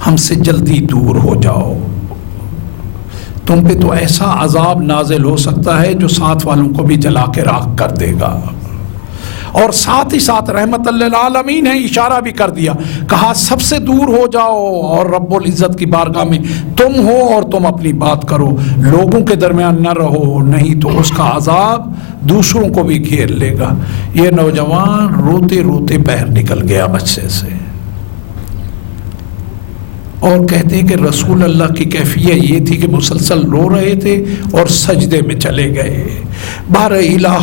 ہم سے جلدی دور ہو جاؤ، تم پہ تو ایسا عذاب نازل ہو سکتا ہے جو ساتھ والوں کو بھی جلا کے راکھ کر دے گا۔ اور ساتھ ہی ساتھ رحمت للعالمین ہے، اشارہ بھی کر دیا، کہا سب سے دور ہو جاؤ اور رب العزت کی بارگاہ میں تم ہو اور تم اپنی بات کرو، لوگوں کے درمیان نہ رہو، نہیں تو اس کا عذاب دوسروں کو بھی گھیر لے گا۔ یہ نوجوان روتے روتے باہر نکل گیا مسجد سے، اور کہتے ہیں کہ رسول اللہ کی کیفیت یہ تھی کہ مسلسل رو رہے تھے اور سجدے میں چلے گئے۔ بار الہ،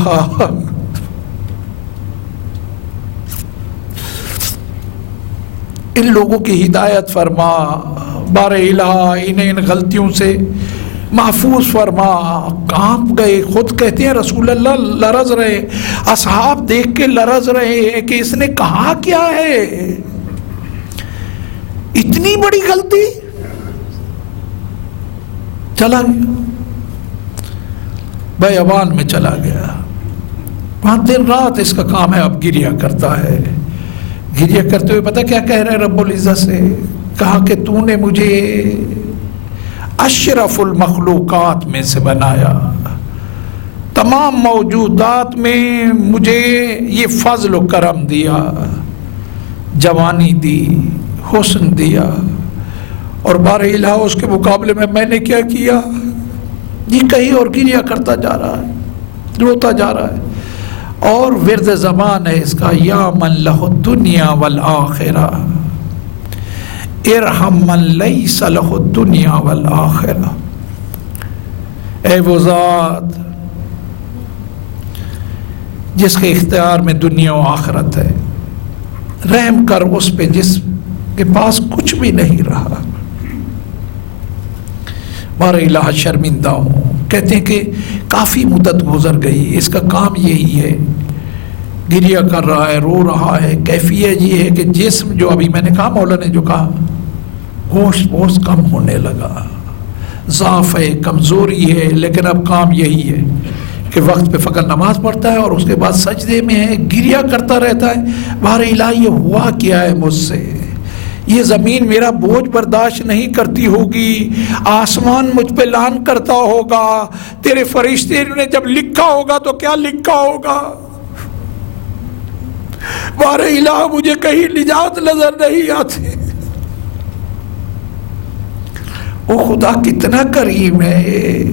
ان لوگوں کی ہدایت فرما، بار الہ انہیں ان غلطیوں سے محفوظ فرما۔ کانپ گئے، خود کہتے ہیں رسول اللہ لرز رہے، اصحاب دیکھ کے لرز رہے ہیں کہ اس نے کہا کیا ہے، اتنی بڑی غلطی۔ چلا گیا، بیابان میں چلا گیا، وہاں دن رات اس کا کام ہے، اب گریا کرتا ہے۔ گریا کرتے ہوئے پتہ کیا کہہ رہے رب العزت سے؟ کہا کہ تو نے مجھے اشرف المخلوقات میں سے بنایا، تمام موجودات میں مجھے یہ فضل و کرم دیا، جوانی دی، حسن دیا، اور بار الہ اس کے مقابلے میں نے کیا کیا؟ یہ کہیں اور گریا کرتا جا رہا ہے، روتا جا رہا ہے، اور ورد زبان ہے اس کا، یا من لہ الدنیا والآخرہ ارحم من لیس لہ الدنیا والآخرہ۔ اے وہ ذات جس کے اختیار میں دنیا و آخرت ہے، رحم کر اس پہ جس کے پاس کچھ بھی نہیں رہا۔ بار الہ شرمندہ ہوں۔ کہتے ہیں کہ کافی مدت گزر گئی، اس کا کام یہی ہے، گریا کر رہا ہے، رو رہا ہے۔ کیفیت یہ ہے کہ جسم جو ابھی میں نے کہا، مولا نے جو کہا، گوشت کم ہونے لگا، ضعف ہے، کمزوری ہے، لیکن اب کام یہی ہے کہ وقت پہ فقط نماز پڑھتا ہے اور اس کے بعد سجدے میں ہے، گریا کرتا رہتا ہے۔ بار الہ یہ ہوا کیا ہے مجھ سے؟ یہ زمین میرا بوجھ برداشت نہیں کرتی ہوگی، آسمان مجھ پہ لان کرتا ہوگا، تیرے فرشتے نے جب لکھا ہوگا تو کیا لکھا ہوگا؟ بار الہ مجھے کہیں نجات نظر نہیں آتی۔ وہ خدا کتنا کریم ہے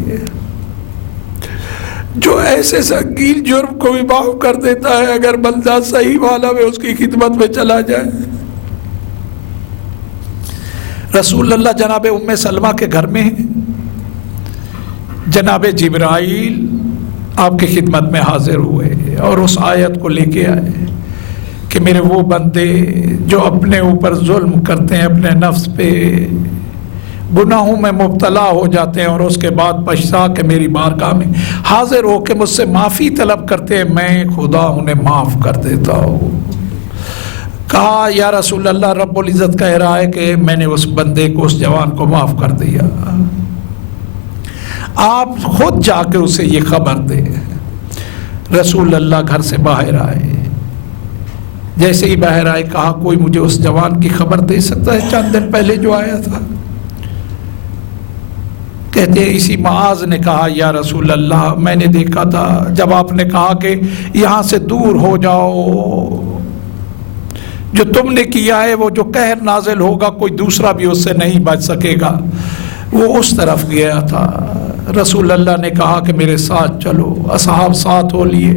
جو ایسے سنگین جرم کو بھی معاف کر دیتا ہے اگر بندہ صحیح معنی میں اس کی خدمت میں چلا جائے۔ رسول اللہ جناب ام سلمہ کے گھر میں جناب جبرائیل آپ کی خدمت میں حاضر ہوئے اور اس آیت کو لے کے آئے کہ میرے وہ بندے جو اپنے اوپر ظلم کرتے ہیں اپنے نفس پہ، گناہوں میں مبتلا ہو جاتے ہیں اور اس کے بعد پچھتا کے میری بارگاہ میں حاضر ہو کے مجھ سے معافی طلب کرتے ہیں، میں خدا انہیں معاف کر دیتا ہوں۔ کہا یا رسول اللہ، رب العزت کہہ رہا ہے کہ میں نے اس بندے کو، اس جوان کو معاف کر دیا، آپ خود جا کے اسے یہ خبر دیں۔ رسول اللہ گھر سے باہر آئے، جیسے ہی باہر آئے کہا کوئی مجھے اس جوان کی خبر دے سکتا ہے چند دن پہلے جو آیا تھا؟ کہتے ہیں اسی معاذ نے کہا یا رسول اللہ، میں نے دیکھا تھا جب آپ نے کہا کہ یہاں سے دور ہو جاؤ، جو تم نے کیا ہے وہ جو قہر نازل ہوگا کوئی دوسرا بھی اس سے نہیں بچ سکے گا، وہ اس طرف گیا تھا۔ رسول اللہ نے کہا کہ میرے ساتھ چلو، اصحاب ساتھ ہو لیے۔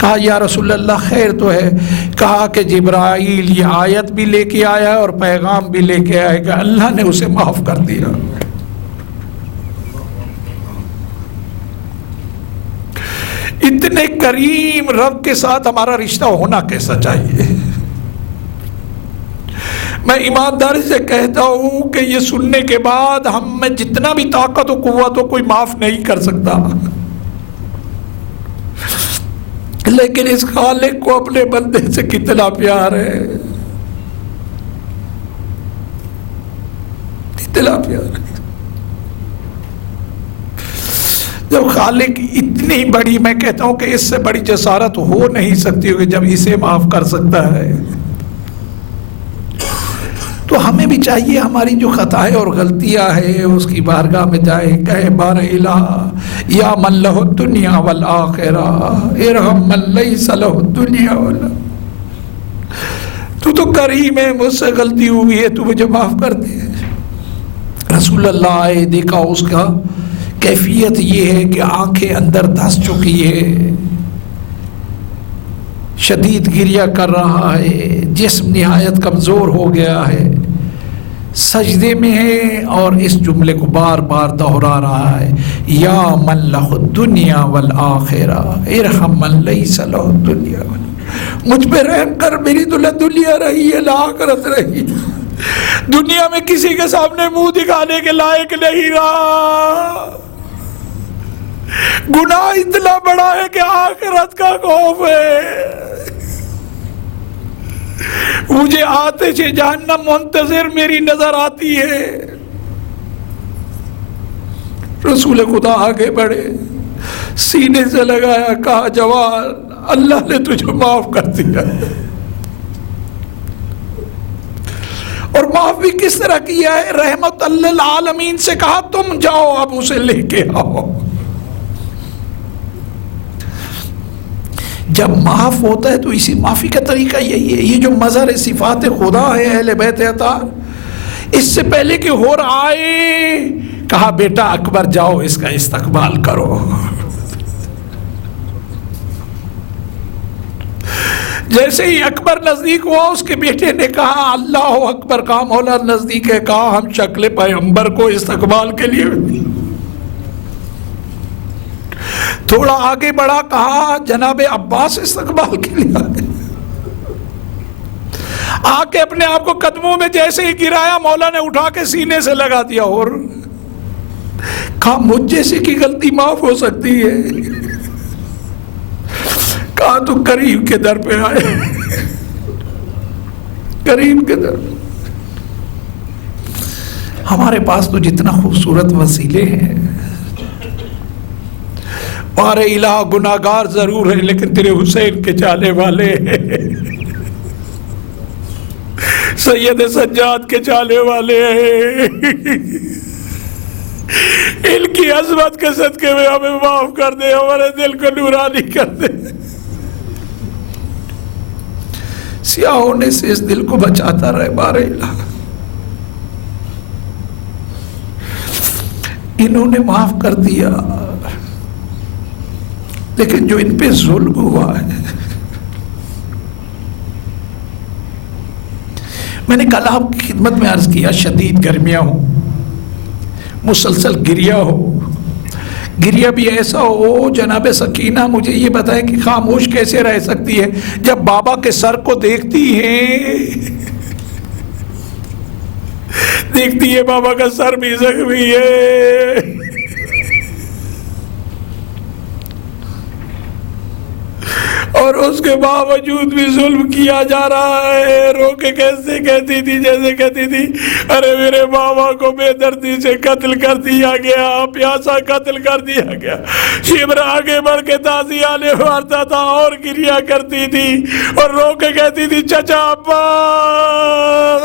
کہا یا رسول اللہ خیر تو ہے؟ کہا کہ جبرائیل یہ آیت بھی لے کے آیا ہے اور پیغام بھی لے کے آئے گا، اللہ نے اسے معاف کر دیا۔ اتنے کریم رب کے ساتھ ہمارا رشتہ ہونا کیسا چاہیے؟ میں ایمانداری سے کہتا ہوں کہ یہ سننے کے بعد ہم میں جتنا بھی طاقت و قوت ہو کوئی معاف نہیں کر سکتا، لیکن اس خالق کو اپنے بندے سے کتنا پیار ہے، کتنا پیار ہے۔ جب خالق اتنی بڑی، میں کہتا ہوں کہ اس سے بڑی جسارت ہو نہیں سکتی کہ جب اسے معاف کر سکتا ہے، تو ہمیں بھی چاہیے ہماری جو خطائیں اور غلطیاں ہیں اس کی بارگاہ میں جائیں، کہے بار الہ یا من لہ الدنیا والآخرہ ارحم من لیس لہ الدنیا تو کریم ہے، مجھ سے غلطی ہوئی ہے، تو مجھے معاف کر دے۔ رسول اللہ آئے، دیکھا اس کا کیفیت یہ ہے کہ آنکھیں اندر دھس چکی ہے، شدید گریہ کر رہا ہے، جسم نہایت کمزور ہو گیا ہے، سجدے میں ہے اور اس جملے کو بار بار دہرا رہا ہے، یا من لہ الدنیا والآخرہ ارحم من لیس لہ الدنیا، مجھ پہ رحم کر، میری تو نہ دنیا رہی ہے نہ آخرت رہی، دنیا میں کسی کے سامنے منہ دکھانے کے لائق نہیں رہا، گناہ اتنا بڑا ہے کہ آخرت کا خوف ہے، مجھے آتش جہنم منتظر میری نظر آتی ہے۔ رسول خدا آگے بڑھے، سینے سے لگایا، کہا جوان اللہ نے تجھے معاف کر دیا، اور معاف بھی کس طرح کیا ہے؟ رحمت للعالمین سے کہا تم جاؤ اب اسے لے کے آؤ۔ جب معاف ہوتا ہے تو اسی معافی کا طریقہ یہی ہے، یہ جو مظہر صفات خدا ہے اہل بیت اطہار، اس سے پہلے کہ ہور آئے کہا بیٹا اکبر جاؤ اس کا استقبال کرو، جیسے ہی اکبر نزدیک ہوا اس کے بیٹے نے کہا اللہ اکبر، کہا مولا نزدیک ہے، کہا ہم شکل پیغمبر کو استقبال کے لیے، تھوڑا آگے بڑھا، کہا جناب عباس استقبال کے لیے آئے، آ کے اپنے آپ کو قدموں میں جیسے ہی گرایا مولا نے اٹھا کے سینے سے لگا دیا، اور کہا مجھ جیسے کی غلطی معاف ہو سکتی ہے؟ کہا تو کریم کے در پہ آئے، کریم کے در۔ ہمارے پاس تو جتنا خوبصورت وسیلے ہیں، بار الہ گناہگار ضرور ہے لیکن تیرے حسین کے چالے والے ہیں، سید سجاد کے چالے والے ہیں، ان کی عظمت کے صدقے میں ہمیں معاف کر دے، ہمارے دل کو نورانی کر دے، سیاہ ہونے سے اس دل کو بچاتا رہے بار الہ۔ انہوں نے معاف کر دیا، لیکن جو ان پہ ظلم ہوا ہے، میں نے کل آپ کی خدمت میں عرض کیا، شدید گرمیاں ہوں، مسلسل گریہ ہو، گریہ بھی ایسا ہو، جناب سکینہ مجھے یہ بتائیں کہ خاموش کیسے رہ سکتی ہے جب بابا کے سر کو دیکھتی ہیں، دیکھتی ہے بابا کا سر بھی زخمی ہے، اور اس کے باوجود بھی ظلم کیا جا رہا ہے۔ رو کے کیسے کہتی تھی، جیسے کہتی تھی ارے میرے بابا کو بے دردی سے قتل کر دیا گیا، پیاسا قتل کر دیا گیا۔ شمر آگے بڑھ کے تازیانے مارتا تھا اور گریا کرتی تھی اور رو کے کہتی تھی چچا ابا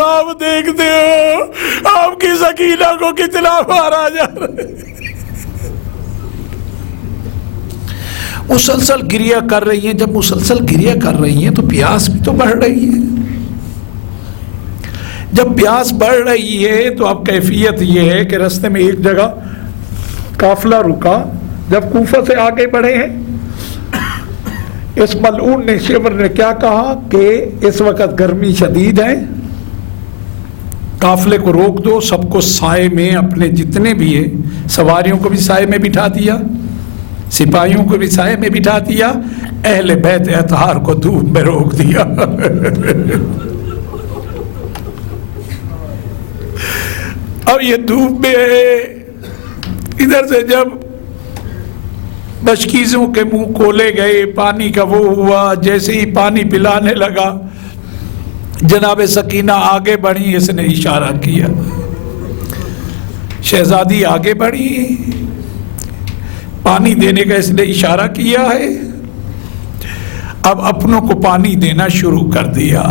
آپ دیکھتے ہو آپ کی سکینہ کو کتنا مارا جا رہا ہے۔ مسلسل گریہ کر رہی ہیں، جب مسلسل گریہ کر رہی ہیں تو پیاس بھی تو بڑھ رہی ہے۔ جب پیاس بڑھ رہی ہے تو اب کیفیت یہ ہے کہ راستے میں ایک جگہ قافلہ رکا، جب کوفہ سے آگے بڑھے ہیں اس ملعون نے شمر نے کیا کہا کہ اس وقت گرمی شدید ہے، قافلے کو روک دو، سب کو سائے میں، اپنے جتنے بھی ہیں سواریوں کو بھی سائے میں بٹھا دیا، سپاہیوں کو بھی سائے میں بٹھا دیا، اہل بیت اطہار کو دھوپ میں روک دیا۔ اب یہ دھوپ میں ادھر سے جب بشکیزوں کے منہ کھولے گئے، پانی کا وہ ہوا، جیسے ہی پانی پلانے لگا جناب سکینہ آگے بڑھی، اس نے اشارہ کیا، شہزادی آگے بڑھی، پانی دینے کا اس نے اشارہ کیا ہے، اب اپنوں کو پانی دینا شروع کر دیا۔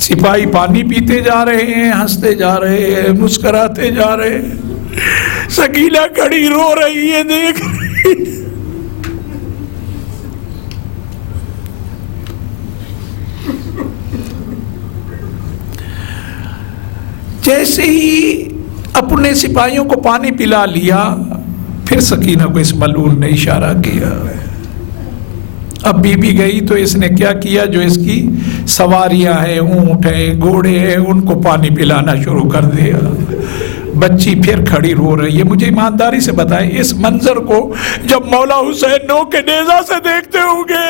سپاہی پانی پیتے جا رہے ہیں، ہنستے جا رہے ہیں، مسکراتے جا رہے ہیں، سکینہ کھڑی رو رہی ہے، دیکھ رہی ہے۔ جیسے ہی اپنے سپاہیوں کو پانی پلا لیا، پھر سکینہ کو اس ملعون نے اشارہ کیا۔ اب بی بی گئی تو اس نے کیا کیا، جو اس کی سواریاں ہیں، اونٹ ہیں، گھوڑے ہیں، ان کو پانی پلانا شروع کر دیا۔ بچی پھر کھڑی رو رہی ہے۔ مجھے ایمانداری سے بتائیں اس منظر کو جب مولا حسین نو کے نیزہ سے دیکھتے ہوں گے،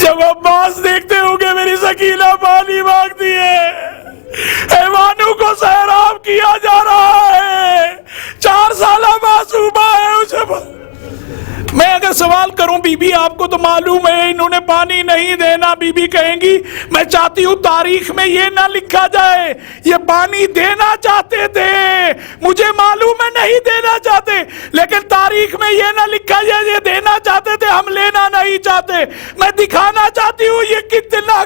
جب عباس دیکھتے ہوں گے میری سکینہ پانی مانگتی ہے، حیوانوں کو سیراب کیا جا رہا ہے، 4 سالہ معصومہ ہے، اسے میں اگر سوال کروں بی بی آپ کو تو معلوم ہے انہوں نے پانی نہیں دینا، بی بی کہیں گی میں چاہتی ہوں تاریخ میں یہ نہ لکھا جائے یہ پانی دینا چاہتے تھے، مجھے معلوم ہے نہیں دینا چاہتے، لیکن تاریخ میں یہ نہ لکھا جائے یہ دینا چاہتے تھے، ہم لینا نہیں چاہتے، میں دکھانا چاہتی ہوں یہ کتنا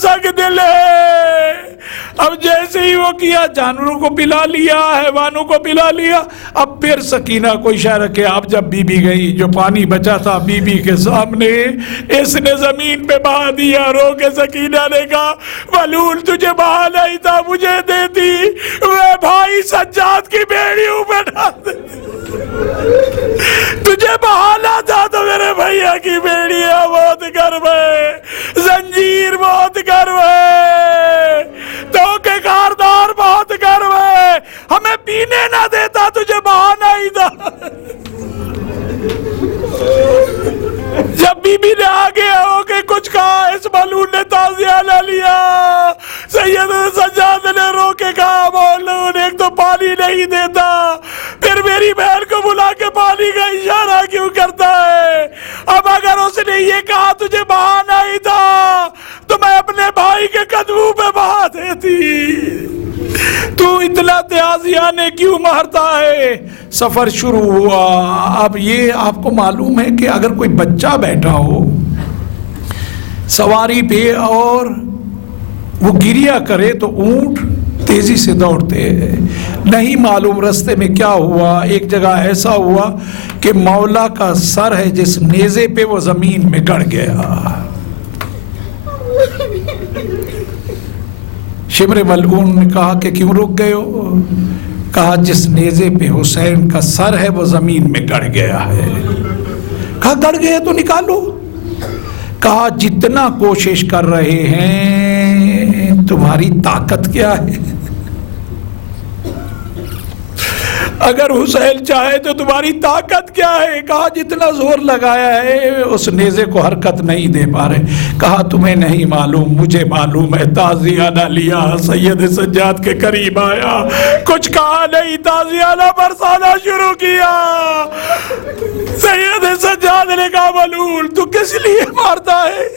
سخت دل ہے۔ اب جیسے ہی وہ کیا، جانوروں کو پلا لیا، حیوانوں کو پلا لیا، اب پھر سکینہ کو اشارہ کیا۔ اب جب بی بی گئی، جو پانی بچا تھا بی بی کے سامنے اس نے زمین پہ بہا دیا۔ رو کے سکینہ نے کہا ملعون تجھے بہا نہیں تھا، مجھے دیتی، میں بھائی سجاد کی بیڑیوں پہ ڈال دیتی، تجھے بہانا تھا تو میرے بھائیا کی بیڑیاں بہت گرم ہے، زنجیر بہت گرم ہے، تو کے کاردار بہت گرم ہے، ہمیں پینے نہ دیتا، تجھے بہانا ہی تھا۔ جب بی بی نے آگے ہو کے کچھ کہا، اس ملعون نے تازیہ نہ لیا۔ سید سجاد نے رو کے کہا ملعون ایک تو پانی نہیں دیتا، پھر میری بہن کو بلا کے پانی کا اشارہ کیوں کرتا ہے؟ اب اگر اس نے یہ کہا تجھے بہانا ہی تھا تو میں اپنے بھائی کے قدموں پہ بہا دیتی، تو اتنا تعزیہ کیوں مارتا ہے؟ سفر شروع ہوا۔ اب یہ آپ کو معلوم ہے کہ اگر کوئی بچہ بیٹھا ہو سواری پہ اور وہ گریہ کرے تو اونٹ تیزی سے دوڑتے ہیں، نہیں معلوم رستے میں کیا ہوا۔ ایک جگہ ایسا ہوا کہ مولا کا سر ہے جس نیزے پہ وہ زمین میں گڑ گیا۔ شمر ملعون نے کہا کہ کیوں رک گئے ہو؟ کہا جس نیزے پہ حسین کا سر ہے وہ زمین میں گڑ گیا ہے۔ کہا گڑ گیا تو نکالو۔ کہا جتنا کوشش کر رہے ہیں تمہاری طاقت کیا ہے؟ اگر حسین چاہے تو تمہاری طاقت کیا ہے؟ کہا جتنا زور لگایا ہے اس نیزے کو حرکت نہیں دے پا رہے۔ کہا تمہیں نہیں معلوم، مجھے معلوم ہے۔ تازیانہ لیا، سید سجاد کے قریب آیا، کچھ کہا نہیں، تازیانہ برسانا شروع کیا۔ سید سجاد نے کہا ملعون تو کس لیے مارتا ہے؟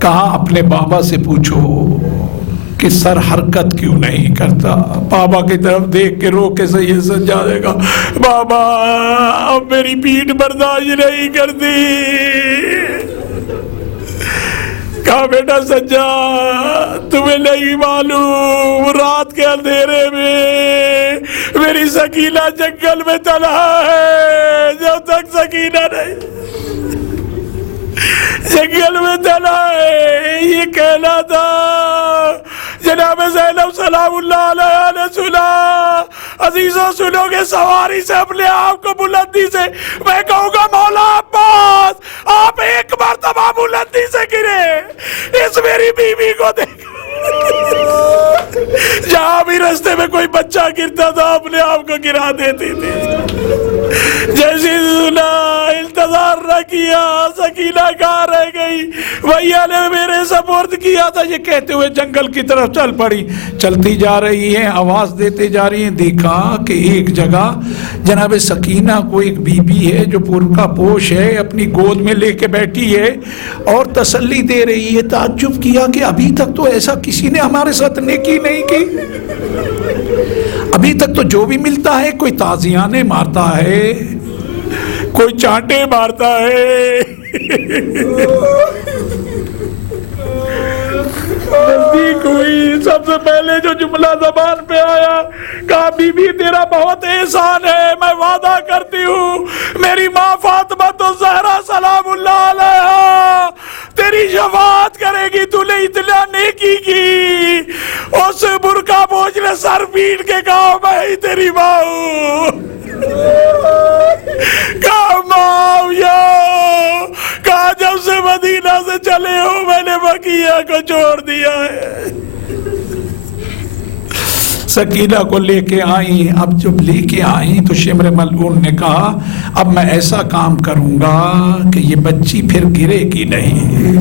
کہا اپنے بابا سے پوچھو کہ سر حرکت کیوں نہیں کرتا۔ بابا کی طرف دیکھ کے رو کے سید سجاد نے کہا بابا اب میری پیٹھ برداشت نہیں کرتی۔ کہا بیٹا سجاد تمہیں نہیں معلوم، رات کے اندھیرے میں میری سکینہ جنگل میں تنہا ہے، جب تک سکینہ نہیں جنگل میں تنہا ہے۔ یہ کہنا تھا جناب زینب سلام اللہ علیہ نے سنا۔ عزیزوں سنو گے سواری سے اپنے آپ کو بلندی سے میں کہوں گا مولا عباس آپ ایک مرتبہ بلندی سے گرے، اس میری بیوی کو دیکھ جہاں بھی رستے میں کوئی بچہ گرتا تھا اپنے آپ کو گرا دیتی تھی۔ جیسی سنا انتظار نہ کیا، سکینہ کہاں رہ گئی، بھیا نے میرے سپورٹ کیا تھا، یہ کہتے ہوئے جنگل کی طرف چل پڑی۔ چلتی جا رہی ہیں، آواز دیتے جا رہی ہیں۔ دیکھا کہ ایک جگہ جناب سکینہ کو ایک بی بی ہے جو برقع پوش ہے، اپنی گود میں لے کے بیٹھی ہے اور تسلی دے رہی ہے۔ تعجب کیا کہ ابھی تک تو ایسا کسی نے ہمارے ساتھ نیکی نہیں کی، ابھی تک تو جو بھی ملتا ہے کوئی تازیانے مارتا ہے، کوئی چانٹے مارتا ہے۔ نزدیک ہوئی، سب سے پہلے جو جملہ زبان پہ آیا کہا بی بی تیرا بہت احسان ہے، میں وعدہ کرتی ہوں میری ماں فاطمہ الزہرا سلام اللہ علیہا تیری شفاعت کرے گی، تو نے اتنا نیکی کی۔ اس برقع پوش نے سر پیٹ کے کہا میں ہی تیری ماں ہوں۔ کہا ماں یا کہا جب سے مدینہ سے چلے ہو میں نے بقیہ کو چھوڑ دیا ہے۔ سکینہ کو لے کے آئی، اب جب لے کے آئی تو شمر ملعون نے کہا اب میں ایسا کام کروں گا کہ یہ بچی پھر گرے گی نہیں۔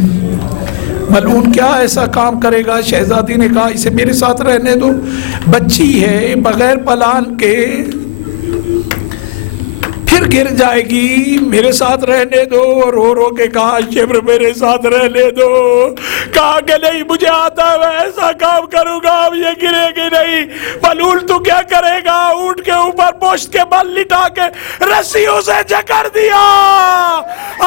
ملعون کیا ایسا کام کرے گا؟ شہزادی نے کہا اسے میرے ساتھ رہنے دو، بچی ہے بغیر پلان کے پھر گر جائے گی، میرے ساتھ رہنے دو۔ رو رو کے کہا شمر میرے ساتھ رہنے دو۔ کہا کہ نہیں مجھے آتا ہے، میں ایسا کام کروں گا اب یہ گرے گی نہیں۔ ملعون تو کیا کرے گا؟ اونٹ کے اوپر پشت کے بل لٹا کے رسیوں سے جکڑ دیا۔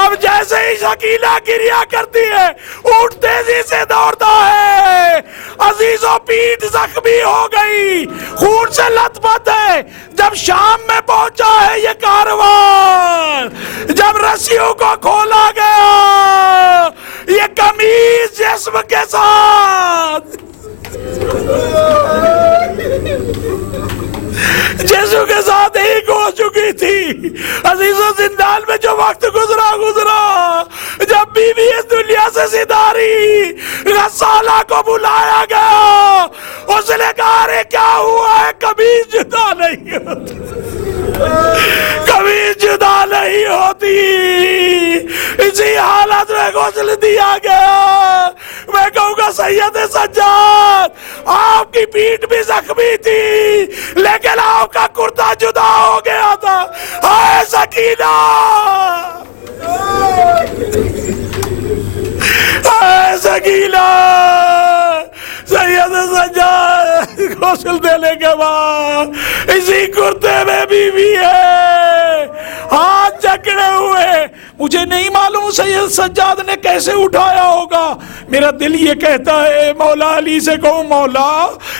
اب جیسے ہی سکینہ گریا کرتی ہے اونٹ تیزی سے دوڑتا ہے، عزیزوں پیٹھ زخمی ہو گئی، خون سے لت پت ہے۔ جب شام میں پہنچا ہے یہ کاروان، جب رسیوں کو کھولا گیا یہ قمیض جسم کے ساتھ جسم کے ساتھ ایک ہو چکی تھی۔ عزیزوں زندان میں جو وقت گزرا جب بی بی اس دنیا سے سدھاری، غسالہ کو بلایا گیا، اس نے کہا ارے کیا ہوا ہے؟ قمیض جدا نہیں ہوتی، قمیض جدا نہیں ہوتی۔ اسی حالت میں غسل دیا گیا۔ میں کہوں گا سید سجاد آپ کی پیٹھ بھی زخمی تھی لیکن آپ کا کرتا جدا ہو گیا تھا۔ ہائے سکینہ، ہائے سکینہ۔ سید سجاد غسل دینے کے بعد اسی کرتے میں بیوی ہے، ہاتھ جکڑے ہوئے۔ مجھے نہیں معلوم سید سجاد نے کیسے اٹھایا ہوگا، میرا دل یہ کہتا ہے مولا علی سے کہوں مولا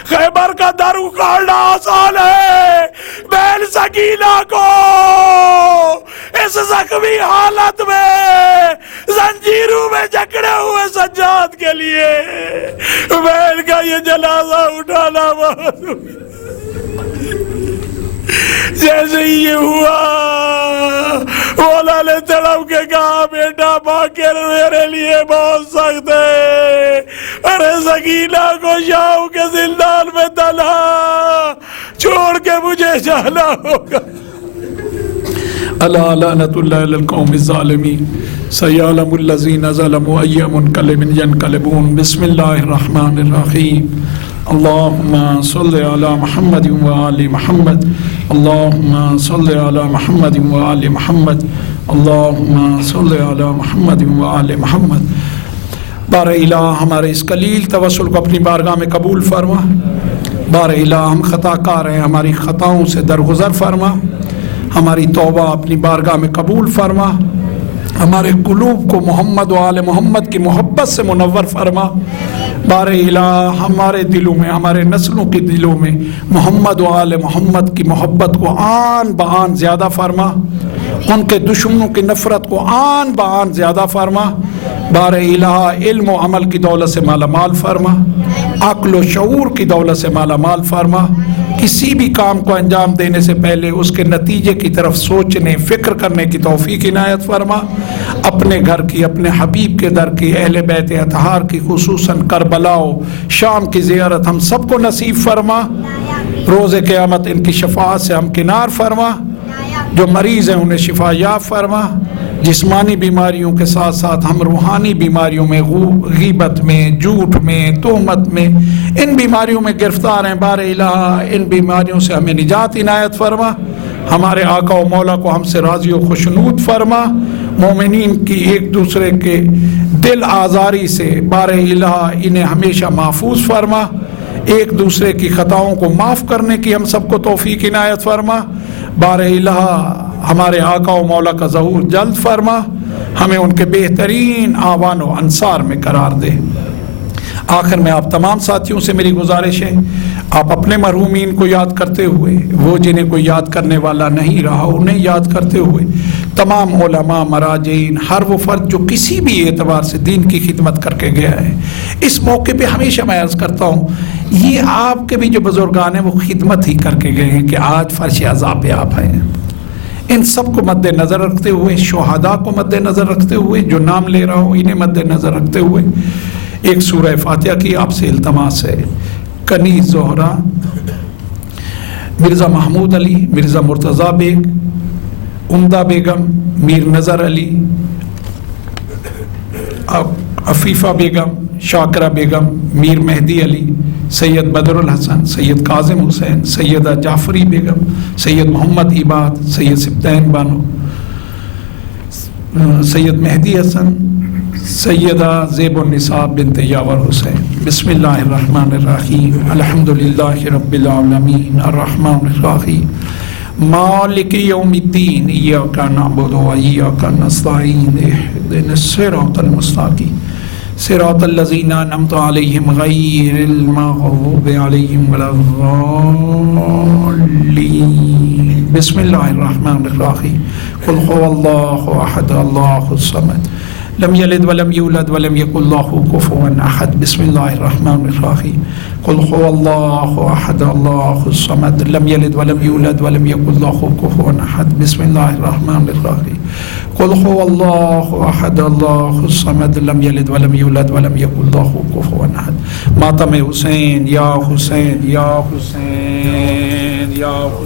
خیبر کا در اکھاڑنا آسان ہے، بہن سکینہ کو اس زخمی حالت میں زنجیروں میں جکڑے ہوئے سجاد کے لیے بہن کا یہ جنازہ اٹھانا بہت جیسے ہی یہ ہوا مولا نے تڑپ کے کہا بیٹا باقر میرے لیے بہت سخت ہے۔ ارے سکینہ کو شام کے زندان میں تنہا چھوڑ کے مجھے جانا ہوگا۔ الا لعنت اللہ علی القوم الظالمین سیعلم الذین ظلموا ای منقلب ینقلبون۔ بسم اللہ الرحمن الرحیم۔ اللہم صل علی محمد وآل محمد، اللہم صل علی محمد وآل محمد، اللہم صل علی محمد وآل محمد۔ بار الہ ہمارے اس قلیل توسل کو اپنی بارگاہ میں قبول فرما۔ بار الہ ہم خطا کار ہیں، ہماری خطاؤں سے درگزر فرما، ہماری توبہ اپنی بارگاہ میں قبول فرما، ہمارے قلوب کو محمد و آل محمد کی محبت سے منور فرما۔ بار الہ ہمارے دلوں میں، ہمارے نسلوں کے دلوں میں محمد و آل محمد کی محبت کو آن بآن زیادہ فرما، ان کے دشمنوں کی نفرت کو آن بآن زیادہ فرما۔ بار الہ علم و عمل کی دولت سے مالا مال فرما، عقل و شعور کی دولت سے مالا مال فرما۔ کسی بھی کام کو انجام دینے سے پہلے اس کے نتیجے کی طرف سوچنے فکر کرنے کی توفیق عنایت فرما۔ اپنے گھر کی، اپنے حبیب کے در کی، اہل بیت اطہار کی، خصوصاً کربلا و شام کی زیارت ہم سب کو نصیب فرما۔ روز قیامت ان کی شفاعت سے ہمکنار فرما۔ جو مریض ہیں انہیں شفا یاب فرما۔ جسمانی بیماریوں کے ساتھ ساتھ ہم روحانی بیماریوں میں، غیبت میں، جھوٹ میں، تہمت میں، ان بیماریوں میں گرفتار ہیں۔ بار الہ ان بیماریوں سے ہمیں نجات عنایت فرما۔ ہمارے آقا و مولا کو ہم سے راضی و خوشنود فرما۔ مومنین کی ایک دوسرے کے دل آزاری سے بار الہ انہیں ہمیشہ محفوظ فرما۔ ایک دوسرے کی خطاؤں کو معاف کرنے کی ہم سب کو توفیق عنایت فرما۔ بار الہ ہمارے آقا و مولا کا ظہور جلد فرما، ہمیں ان کے بہترین آوان و انصار میں قرار دے۔ آخر میں آپ تمام ساتھیوں سے میری گزارش ہے، آپ اپنے مرحومین کو یاد کرتے ہوئے، وہ جنہیں کوئی یاد کرنے والا نہیں رہا انہیں یاد کرتے ہوئے، تمام علماء، مراجعین، ہر وہ فرد جو کسی بھی اعتبار سے دین کی خدمت کر کے گیا ہے، اس موقع پہ ہمیشہ میں عرض کرتا ہوں، یہ آپ کے بھی جو بزرگان ہیں وہ خدمت ہی کر کے گئے ہیں کہ آج فرش عذاب پہ آپ ہیں۔ ان سب کو مد نظر رکھتے ہوئے، شہداء کو مد نظر رکھتے ہوئے، جو نام لے رہا ہوں انہیں مد نظر رکھتے ہوئے، ایک سورہ فاتحہ کی آپ سے التماس ہے۔ کنیز زہرا، مرزا محمود علی، مرزا مرتضیٰ بیگ، عمدہ بیگم، میر نظر علی، عفیفہ بیگم، شاکرہ بیگم، میر مہدی علی، سید بدر الحسن، سید کاظم حسین، سیدہ جعفری بیگم، سید محمد عباد، سید سبطین بانو، سید مہدی حسن، سیدہ زیب النساء بنت یاور حسین۔ بسم اللہ الرحمن الرحیم، الحمدللہ رب العالمین، الرحمن الرحیم، مالک یوم الدین، ایاک نعبد و ایاک نستعین، اہدنا الصراط المستقیم، صراط الذین انعمت علیہم غیر المغضوب علیہم ولا الضالین۔ بسم اللہ الرحمن الرحیم، قل هو اللہ احد اللہ الصمد، لم یلد ولم یولد ولم یکن له کفوا احد۔ بسم اللہ الرحمن الرحیم، قل هو اللہ احد اللہ الصمد، لم یلد ولم یولد ولم یکن له کفوا احد۔ بسم اللہ الرحمن الرحیم، قل هو اللہ احد اللہ الصمد، لم یلد ولم یولد ولم یکن له کفوا احد۔ ماتم حسین یا حسین یا حسین یا حسین۔